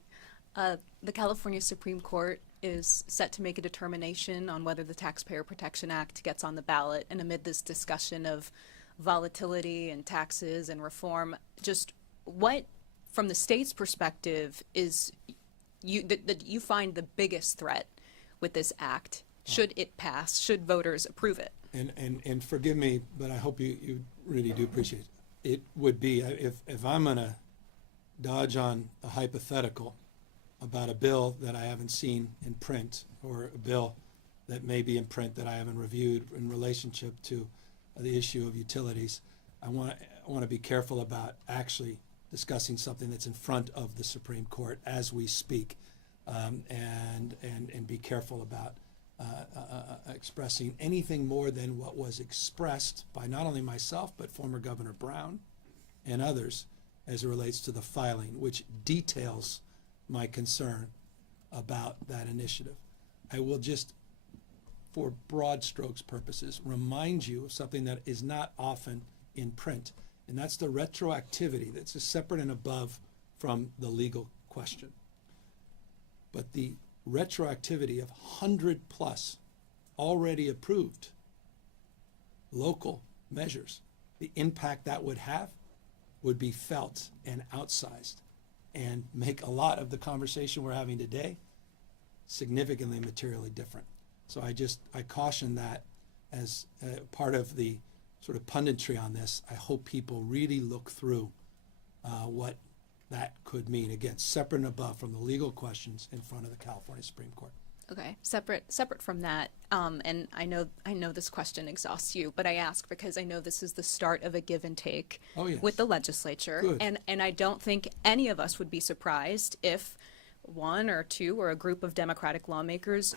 The California Supreme Court is set to make a determination on whether the Taxpayer Protection Act gets on the ballot. And amid this discussion of volatility and taxes and reform, just what, from the state's perspective, is that you find the biggest threat with this act? Should it pass? Should voters approve it? And forgive me, but I hope you really do appreciate it. It would be, if I'm going to dodge on a hypothetical about a bill that I haven't seen in print, or a bill that may be in print that I haven't reviewed in relationship to the issue of utilities, I want to be careful about actually discussing something that's in front of the Supreme Court as we speak, and be careful about expressing anything more than what was expressed by not only myself but former Governor Brown and others as it relates to the filing, which details my concern about that initiative. I will just, for broad strokes purposes, remind you of something that is not often in print, and that's the retroactivity that's a separate and above from the legal question. But the retroactivity of 100+ already approved local measures, the impact that would have would be felt and outsized, and make a lot of the conversation we're having today significantly materially different. So I caution that as part of the sort of punditry on this. I hope people really look through what that could mean, again, separate and above from the legal questions in front of the California Supreme Court. Okay, separate from that, and I know this question exhausts you, but I ask because I know this is the start of a give and take with the legislature. Good. And I don't think any of us would be surprised if one or two or a group of Democratic lawmakers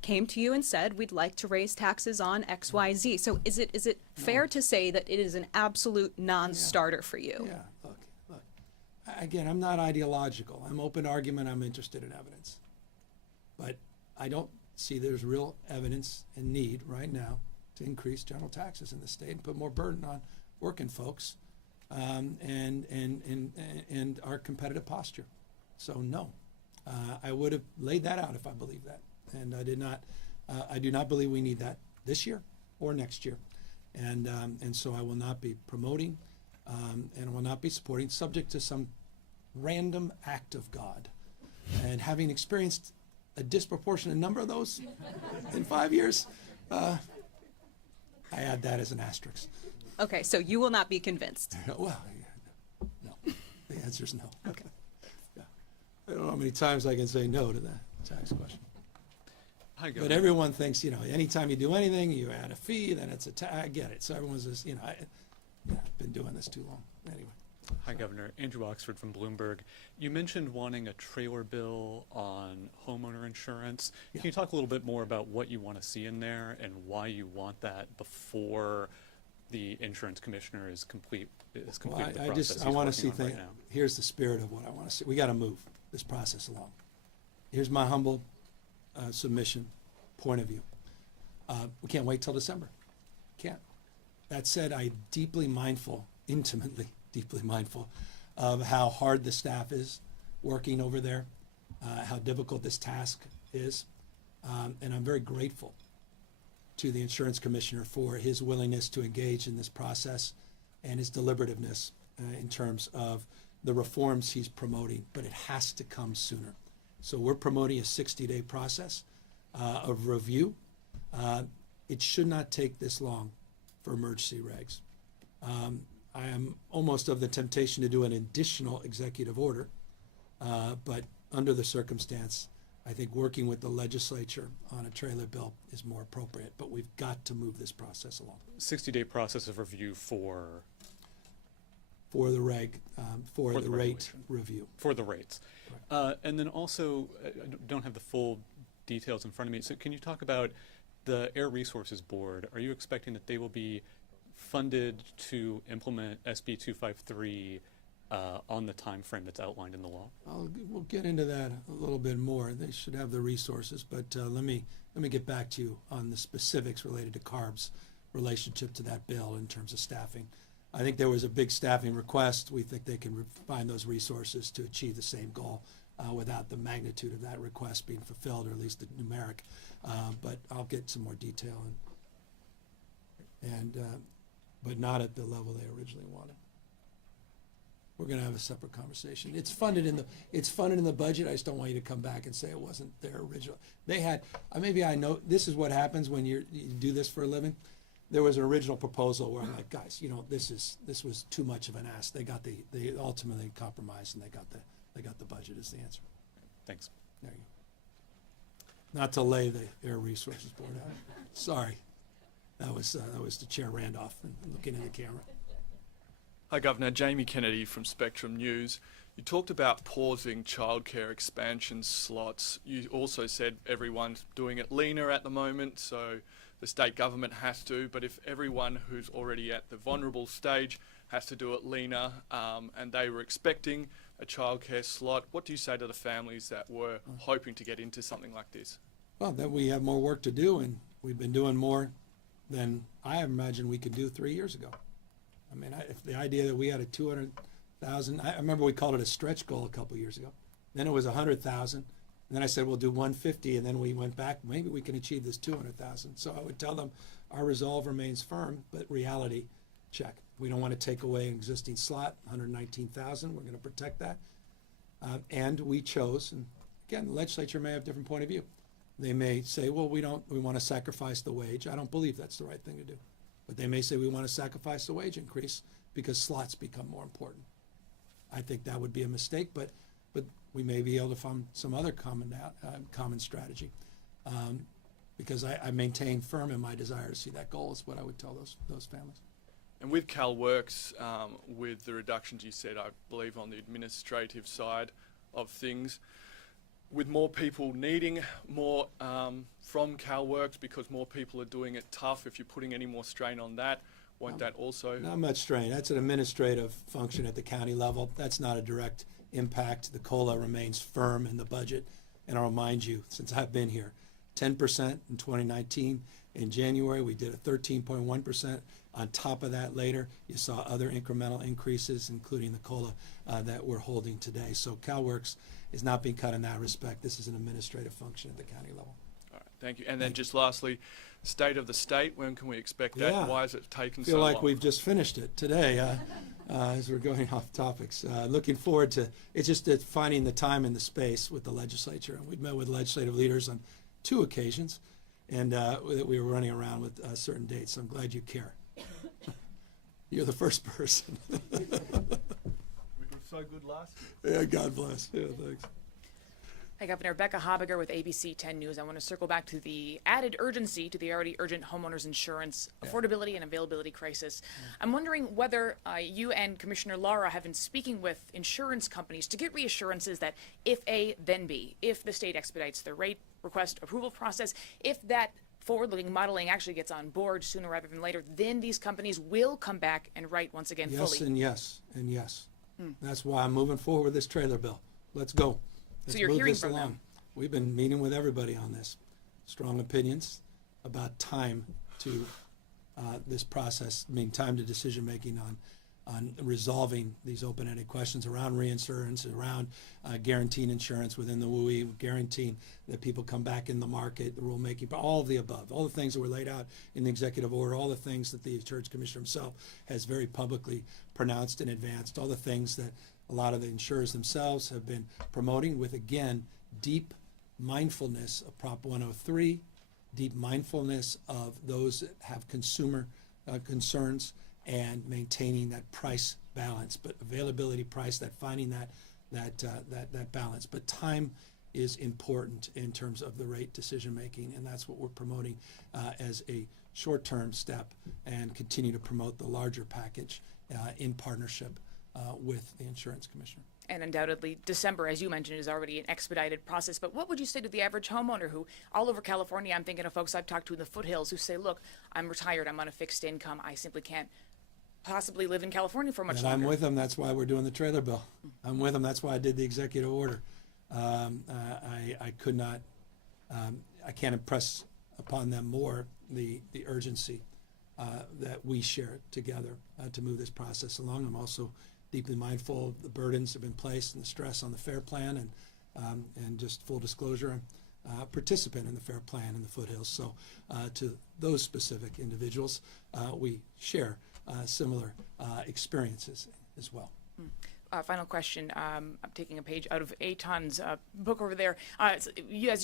came to you and said, we'd like to raise taxes on XYZ. So is it fair to say that it is an absolute non-starter for you? Yeah, look. Again, I'm not ideological. I'm open to argument. I'm interested in evidence. But I don't see there's real evidence and need right now to increase general taxes in the state and put more burden on working folks and our competitive posture. So no, I would have laid that out if I believed that, and I did not. I do not believe we need that this year or next year, and so I will not be promoting and will not be supporting, subject to some random act of God, and having experienced a disproportionate number of those in 5 years, I add that as an asterisk. Okay, so you will not be convinced. Well, no. The answer is no. Okay. Yeah. I don't know how many times I can say no to that tax question. Hi, but everyone thinks, anytime you do anything, you add a fee, then it's a tax. I get it. So everyone's just, I've been doing this too long. Anyway. Hi, Governor. Andrew Oxford from Bloomberg. You mentioned wanting a trailer bill on homeowner insurance. Yeah. Can you talk a little bit more about what you want to see in there and why you want that before the insurance commissioner is complete with the process? I want to see things. Right, here's the spirit of what I want to see. We got to move this process along. Here's my humble submission, point of view. We can't wait till December. Can't. That said, I'm intimately mindful of how hard the staff is working over there, how difficult this task is, and I'm very grateful to the insurance commissioner for his willingness to engage in this process and his deliberativeness in terms of the reforms he's promoting, but it has to come sooner. So we're promoting a 60-day process of review. It should not take this long for emergency regs. I am almost of the temptation to do an additional executive order, but under the circumstance, I think working with the legislature on a trailer bill is more appropriate, but we've got to move this process along. 60-day process of review for for the reg, for For the the rate regulation. review. For the rates. And then also, I don't have the full details in front of me, so can you talk about the Air Resources Board? Are you expecting that they will be funded to implement SB 253 on the time frame that's outlined in the law? We'll get into that a little bit more. They should have the resources, but let me get back to you on the specifics related to CARB's relationship to that bill in terms of staffing. I think there was a big staffing request. We think they can find those resources to achieve the same goal without the magnitude of that request being fulfilled, or at least the numeric. But I'll get some more detail, but not at the level they originally wanted. We're going to have a separate conversation. It's funded in the budget. I just don't want you to come back and say it wasn't their original. They had maybe I know this is what happens when you do this for a living. There was an original proposal where I'm like, guys, this was too much of an ask. They ultimately compromised, and they got the budget as the answer. Thanks. There you go. Not to lay the Air Resources Board out. Sorry, that was to Chair Randolph looking in the camera. Hi, Governor. Jamie Kennedy from Spectrum News. You talked about pausing childcare expansion slots. You also said everyone's doing it leaner at the moment, so the state government has to. But if everyone who's already at the vulnerable stage has to do it leaner, and they were expecting a childcare slot, what do you say to the families that were hoping to get into something like this? Well, that we have more work to do, and we've been doing more than I imagined we could do 3 years ago. I mean, if the idea that we had a 200,000, I remember we called it a stretch goal a couple years ago. Then it was 100,000. And then I said, we'll do 150. And then we went back, maybe we can achieve this 200,000. So I would tell them our resolve remains firm, but reality, check. We don't want to take away an existing slot, 119,000. We're going to protect that. And we chose, and again, the legislature may have a different point of view. They may say, well, we want to sacrifice the wage. I don't believe that's the right thing to do. But they may say we want to sacrifice the wage increase because slots become more important. I think that would be a mistake, but we may be able to find some other common strategy. Because I maintain firm in my desire to see that goal is what I would tell those families. And with CalWorks, with the reductions you said, I believe on the administrative side of things, with more people needing more from CalWorks because more people are doing it tough, if you're putting any more strain on that, won't that also? Not much strain. That's an administrative function at the county level. That's not a direct impact. The COLA remains firm in the budget. And I'll remind you, since I've been here, 10% in 2019. In January, we did a 13.1%. On top of that later, you saw other incremental increases, including the COLA that we're holding today. So CalWorks is not being cut in that respect. This is an administrative function at the county level. All right, thank you. And then just lastly, state of the state, when can we expect that? Yeah. Why has it taken I feel so like long? we've just finished it today as we're going off topics. Looking forward to, it's just finding the time and the space with the legislature. And we've met with legislative leaders on 2 occasions, and that we were running around with certain dates. So I'm glad you care. You're the first person. We were so good last year. Yeah, God bless. Yeah, thanks. Hi, Governor. Becca Habiger with ABC 10 News. I want to circle back to the added urgency to the already urgent homeowners insurance affordability and availability crisis. I'm wondering whether you and Commissioner Lara have been speaking with insurance companies to get reassurances that if A, then B, if the state expedites the rate request approval process, if that forward-looking modeling actually gets on board sooner rather than later, then these companies will come back and write once again Yes, fully. and yes, and yes. That's why I'm moving forward with this trailer bill. Let's go. Let's you're move hearing this from along. them? We've been meeting with everybody on this. Strong opinions about time to this process, time to decision-making on resolving these open-ended questions around reinsurance, around guaranteeing insurance within the WUI, guaranteeing that people come back in the market, the rulemaking, all of the above, all the things that were laid out in the executive order, all the things that the insurance commissioner himself has very publicly pronounced and advanced, all the things that a lot of the insurers themselves have been promoting with, again, deep mindfulness of Prop 103, deep mindfulness of those that have consumer concerns, and maintaining that price balance, but availability price, that finding that balance. But time is important in terms of the rate decision making, and that's what we're promoting as a short-term step, and continue to promote the larger package in partnership with the insurance commissioner. And undoubtedly, December, as you mentioned, is already an expedited process. But what would you say to the average homeowner who, all over California, I'm thinking of folks I've talked to in the foothills who say, look, I'm retired, I'm on a fixed income, I simply can't possibly live in California for much And longer. I'm with them. That's why we're doing the trailer bill. I'm with them. That's why I did the executive order. I could not, I can't impress upon them more the urgency that we share together to move this process along. I'm also deeply mindful of the burdens that have been placed and the stress on the FAIR Plan, and just full disclosure, I'm a participant in the FAIR Plan in the foothills. So to those specific individuals, we share similar experiences as well. Final question. I'm taking a page out of Eitan's book over there. As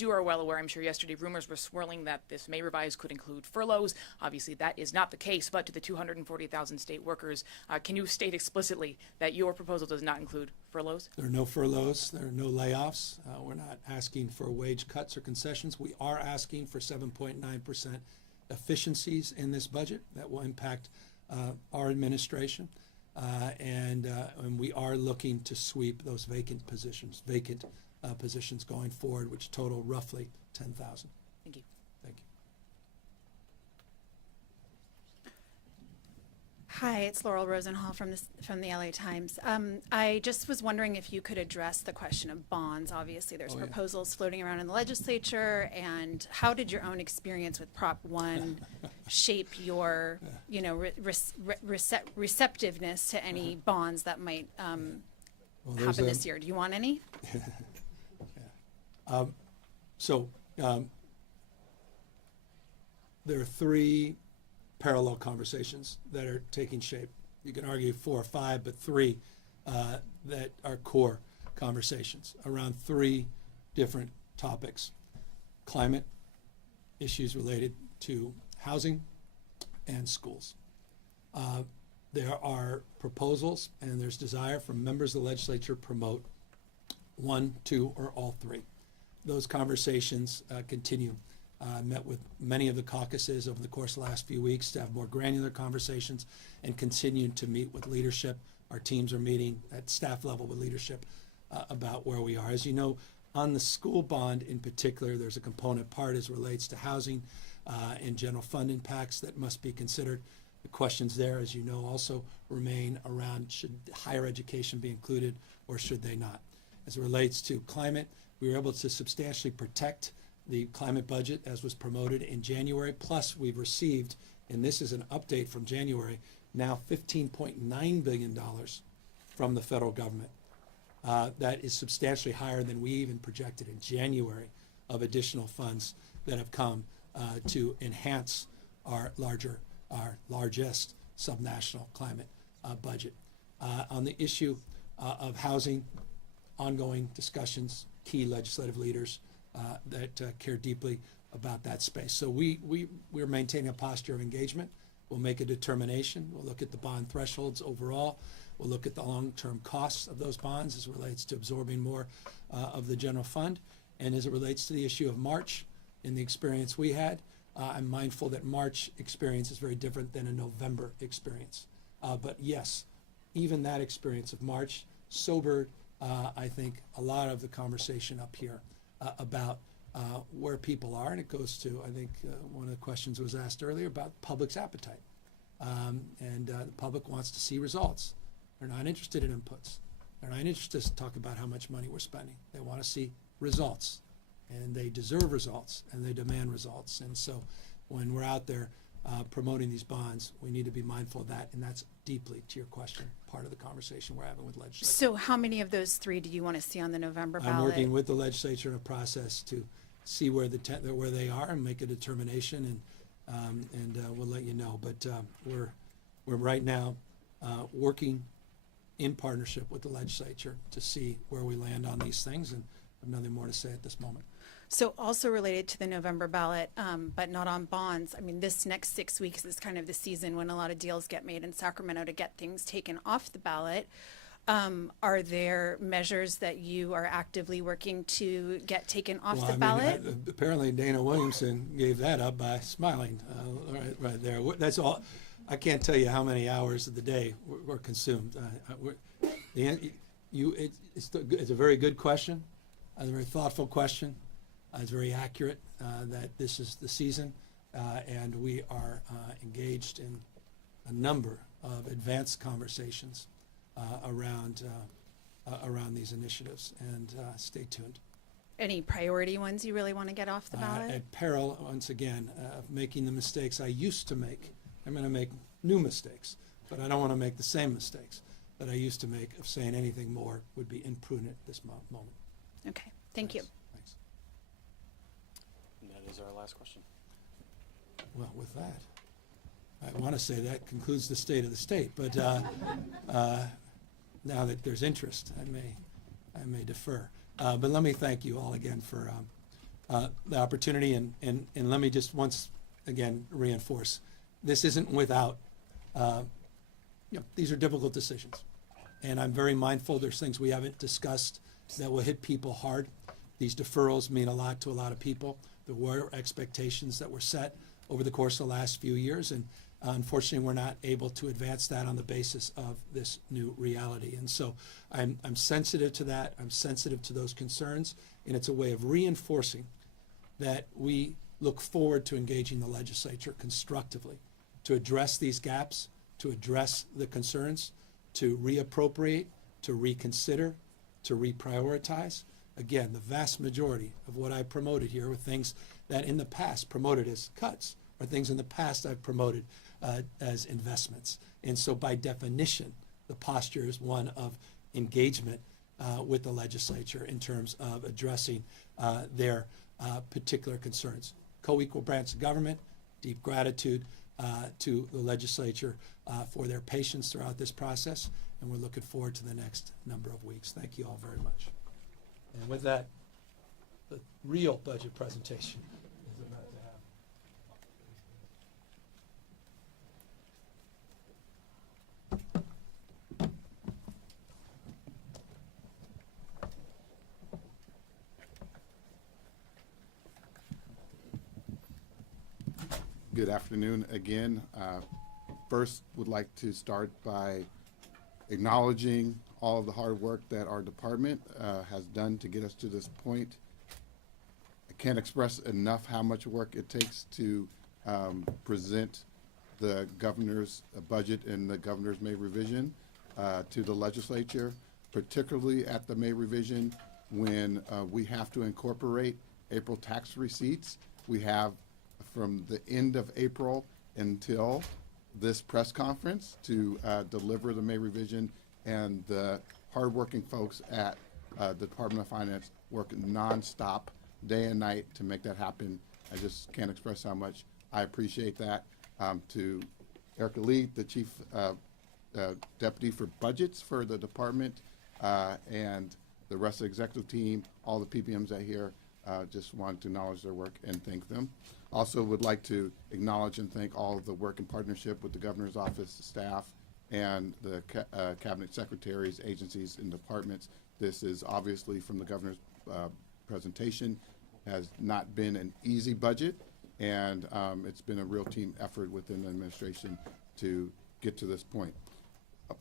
you are well aware, I'm sure yesterday rumors were swirling that this May revise could include furloughs. Obviously, that is not the case, but to the 240,000 state workers, can you state explicitly that your proposal does not include furloughs? There are no furloughs. There are no layoffs. We're not asking for wage cuts or concessions. We are asking for 7.9% efficiencies in this budget that will impact our administration. And we are looking to sweep those vacant positions going forward, which total roughly 10,000. Thank you. Thank you. Hi, it's Laurel Rosenhall from the LA Times. I just was wondering if you could address the question of bonds. Obviously, there's proposals floating around in the legislature, and how did your own experience with Prop 1 shape your, receptiveness to any bonds that might happen this year? Do you want any? There are three parallel conversations that are taking shape. You can argue 4 or 5, but 3 that are core conversations around 3 different topics: climate, issues related to housing, and schools. There are proposals and there's desire from members of the legislature to promote 1, 2, or all 3. Those conversations continue. Met with many of the caucuses over the course of the last few weeks to have more granular conversations, and continue to meet with leadership. Our teams are meeting at staff level with leadership about where we are. As you know, on the school bond in particular, there's a component part as relates to housing and general fund impacts that must be considered. The questions there, as you know, also remain around should higher education be included or should they not. As it relates to climate, we were able to substantially protect the climate budget as was promoted in January. Plus, we've received, and this is an update from January, now $15.9 billion from the federal government. That is substantially higher than we even projected in January of additional funds that have come to enhance our largest subnational climate budget. On the issue of housing, ongoing discussions, key legislative leaders that care deeply about that space. So we're maintaining a posture of engagement. We'll make a determination. We'll look at the bond thresholds overall. We'll look at the long-term costs of those bonds as it relates to absorbing more of the general fund. And as it relates to the issue of March, in the experience we had, I'm mindful that March experience is very different than a November experience. But yes, even that experience of March sobered, I think, a lot of the conversation up here about where people are. And it goes to, I think, one of the questions was asked earlier about public's appetite. And the public wants to see results. They're not interested in inputs. They're not interested to talk about how much money we're spending. They want to see results. And they deserve results, and they demand results. And so when we're out there promoting these bonds, we need to be mindful of that. And that's deeply, to your question, part of the conversation we're having with legislators. So how many of those 3 do you want to see on the November ballot? I'm working with the legislature in a process to see where they are and make a determination, and we'll let you know. But we're right now working in partnership with the legislature to see where we land on these things, and I have nothing more to say at this moment. So also related to the November ballot, but not on bonds, I mean, this next 6 weeks is kind of the season when a lot of deals get made in Sacramento to get things taken off the ballot. Are there measures that you are actively working to get taken off the ballot? Apparently Dana Williamson gave that up by smiling right there. That's all. I can't tell you how many hours of the day were consumed. It's a very good question, a very thoughtful question. It's very accurate that this is the season, and we are engaged in a number of advanced conversations around these initiatives. And stay tuned. Any priority ones you really want to get off the ballot? At peril, once again, of making the mistakes I used to make. I'm going to make new mistakes, but I don't want to make the same mistakes that I used to make of saying anything more would be imprudent at this moment. Okay, thank you. Thanks. And that is our last question. Well, with that, I want to say that concludes the state of the state, but now that there's interest, I may defer. But let me thank you all again for the opportunity, and let me just once again reinforce, this isn't without, these are difficult decisions. And I'm very mindful there's things we haven't discussed that will hit people hard. These deferrals mean a lot to a lot of people. There were expectations that were set over the course of the last few years, and unfortunately we're not able to advance that on the basis of this new reality. And so I'm sensitive to that. I'm sensitive to those concerns, and it's a way of reinforcing that we look forward to engaging the legislature constructively to address these gaps, to address the concerns, to reappropriate, to reconsider, to reprioritize. Again, the vast majority of what I promoted here were things that in the past promoted as cuts, or things in the past I've promoted as investments. And so by definition, the posture is one of engagement with the legislature in terms of addressing their particular concerns. Co-equal branch of government, deep gratitude to the legislature for their patience throughout this process, and we're looking forward to the next number of weeks. Thank you all very much. And with that, the real budget presentation is about to happen. Good afternoon again. First, would like to start by acknowledging all of the hard work that our department has done to get us to this point. I can't express enough how much work it takes to present the governor's budget and the governor's May revision to the legislature, particularly at the May revision when we have to incorporate April tax receipts. We have from the end of April until this press conference to deliver the May revision, and the hardworking folks at the Department of Finance work nonstop, day and night, to make that happen. I just can't express how much I appreciate that. To Erica Lee, the Chief Deputy for Budgets for the department, and the rest of the executive team, all the PPMs out here, just want to acknowledge their work and thank them. Also would like to acknowledge and thank all of the work in partnership with the governor's office staff and the cabinet secretaries, agencies, and departments. This is obviously, from the governor's presentation, has not been an easy budget, and it's been a real team effort within the administration to get to this point. I'd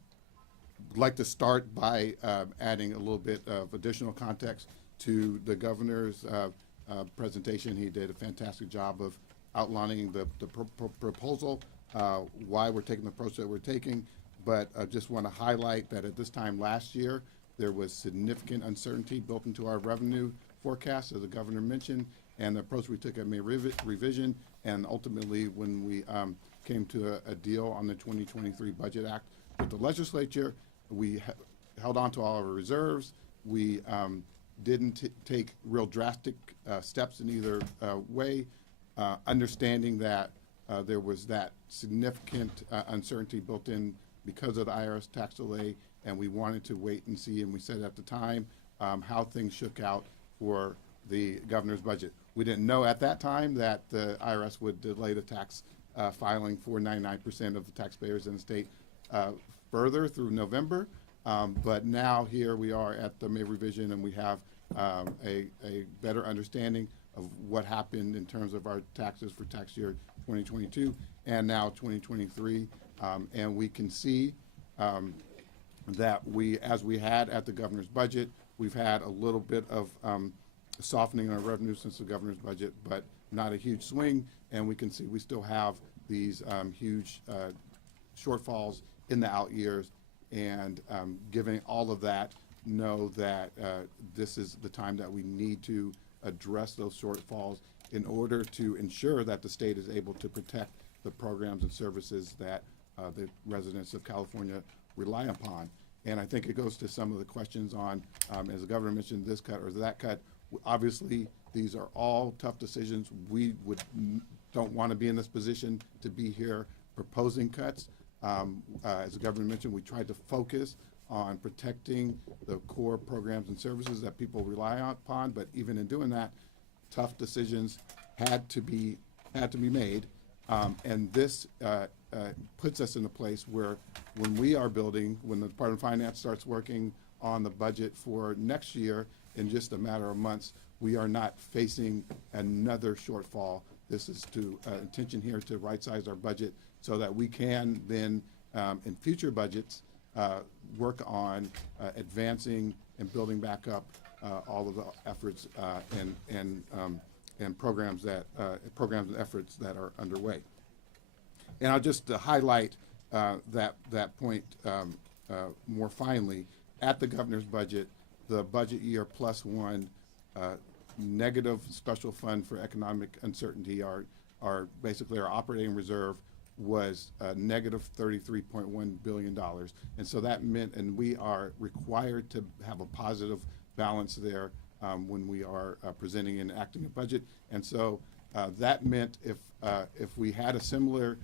like to start by adding a little bit of additional context to the governor's presentation. He did a fantastic job of outlining the proposal, why we're taking the approach that we're taking, but I just want to highlight that at this time last year, there was significant uncertainty built into our revenue forecast, as the governor mentioned, and the approach we took at May revision, and ultimately when we came to a deal on the 2023 Budget Act with the legislature, we held on to all our reserves. We didn't take real drastic steps in either way, understanding that there was that significant uncertainty built in because of the IRS tax delay, and we wanted to wait and see, and we said at the time how things shook out for the governor's budget. We didn't know at that time that the IRS would delay the tax filing for 99% of the taxpayers in the state further through November. But now here we are at the May revision, and we have a better understanding of what happened in terms of our taxes for tax year 2022 and now 2023. And we can see that as we had at the governor's budget, we've had a little bit of softening in our revenue since the governor's budget, but not a huge swing. And we can see we still have these huge shortfalls in the out years. And given all of that, know that this is the time that we need to address those shortfalls in order to ensure that the state is able to protect the programs and services that the residents of California rely upon. And I think it goes to some of the questions on, as the governor mentioned, this cut or that cut. Obviously, these are all tough decisions. We don't want to be in this position to be here proposing cuts. As the governor mentioned, we tried to focus on protecting the core programs and services that people rely upon. But even in doing that, tough decisions had to be made. And this puts us in a place where when we are building, when the Department of Finance starts working on the budget for next year in just a matter of months, we are not facing another shortfall. This is intention here to right-size our budget so that we can then, in future budgets, work on advancing and building back up all of the efforts and programs and efforts that are underway. And I'll just highlight that point more finally. At the governor's budget, the budget year +1 negative special fund for economic uncertainty, our basically our operating reserve was negative $33.1 billion. And so that meant, and we are required to have a positive balance there when we are presenting and acting a budget. And so that meant if we had a similar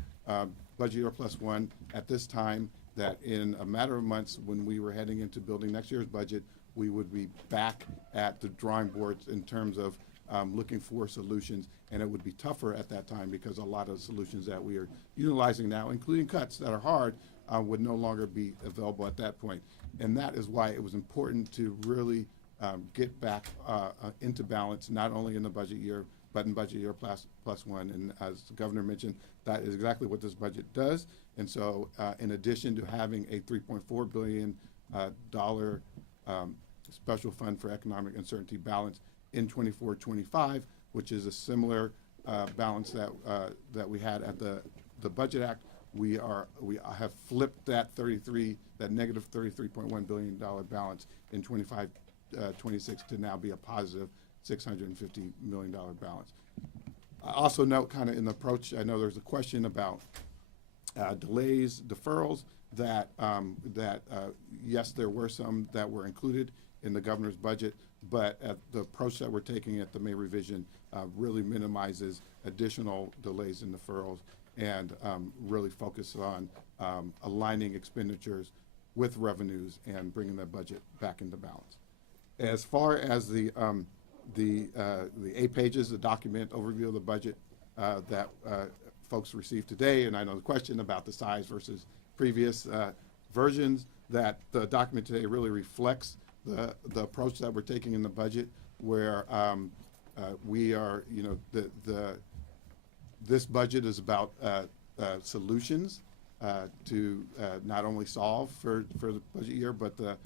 budget year +1 at this time, that in a matter of months when we were heading into building next year's budget, we would be back at the drawing boards in terms of looking for solutions. And it would be tougher at that time because a lot of solutions that we are utilizing now, including cuts that are hard, would no longer be available at that point. And that is why it was important to really get back into balance, not only in the budget year, but in budget year +1. And as the governor mentioned, that is exactly what this budget does. And so in addition to having a $3.4 billion special fund for economic uncertainty balance in 24-25, which is a similar balance that we had at the Budget Act, we have flipped that negative $33.1 billion balance in 25-26 to now be a positive $650 million balance. I also note, kind of in the approach, I know there's a question about delays, deferrals. That yes, there were some that were included in the governor's budget, but the approach that we're taking at the May revision really minimizes additional delays and deferrals and really focus on aligning expenditures with revenues and bringing the budget back into balance. As far as the 8 pages, the document overview of the budget that folks received today, and I know the question about the size versus previous versions, that the document today really reflects the approach that we're taking in the budget, where we are, this budget is about solutions to not only solve for the budget year, but the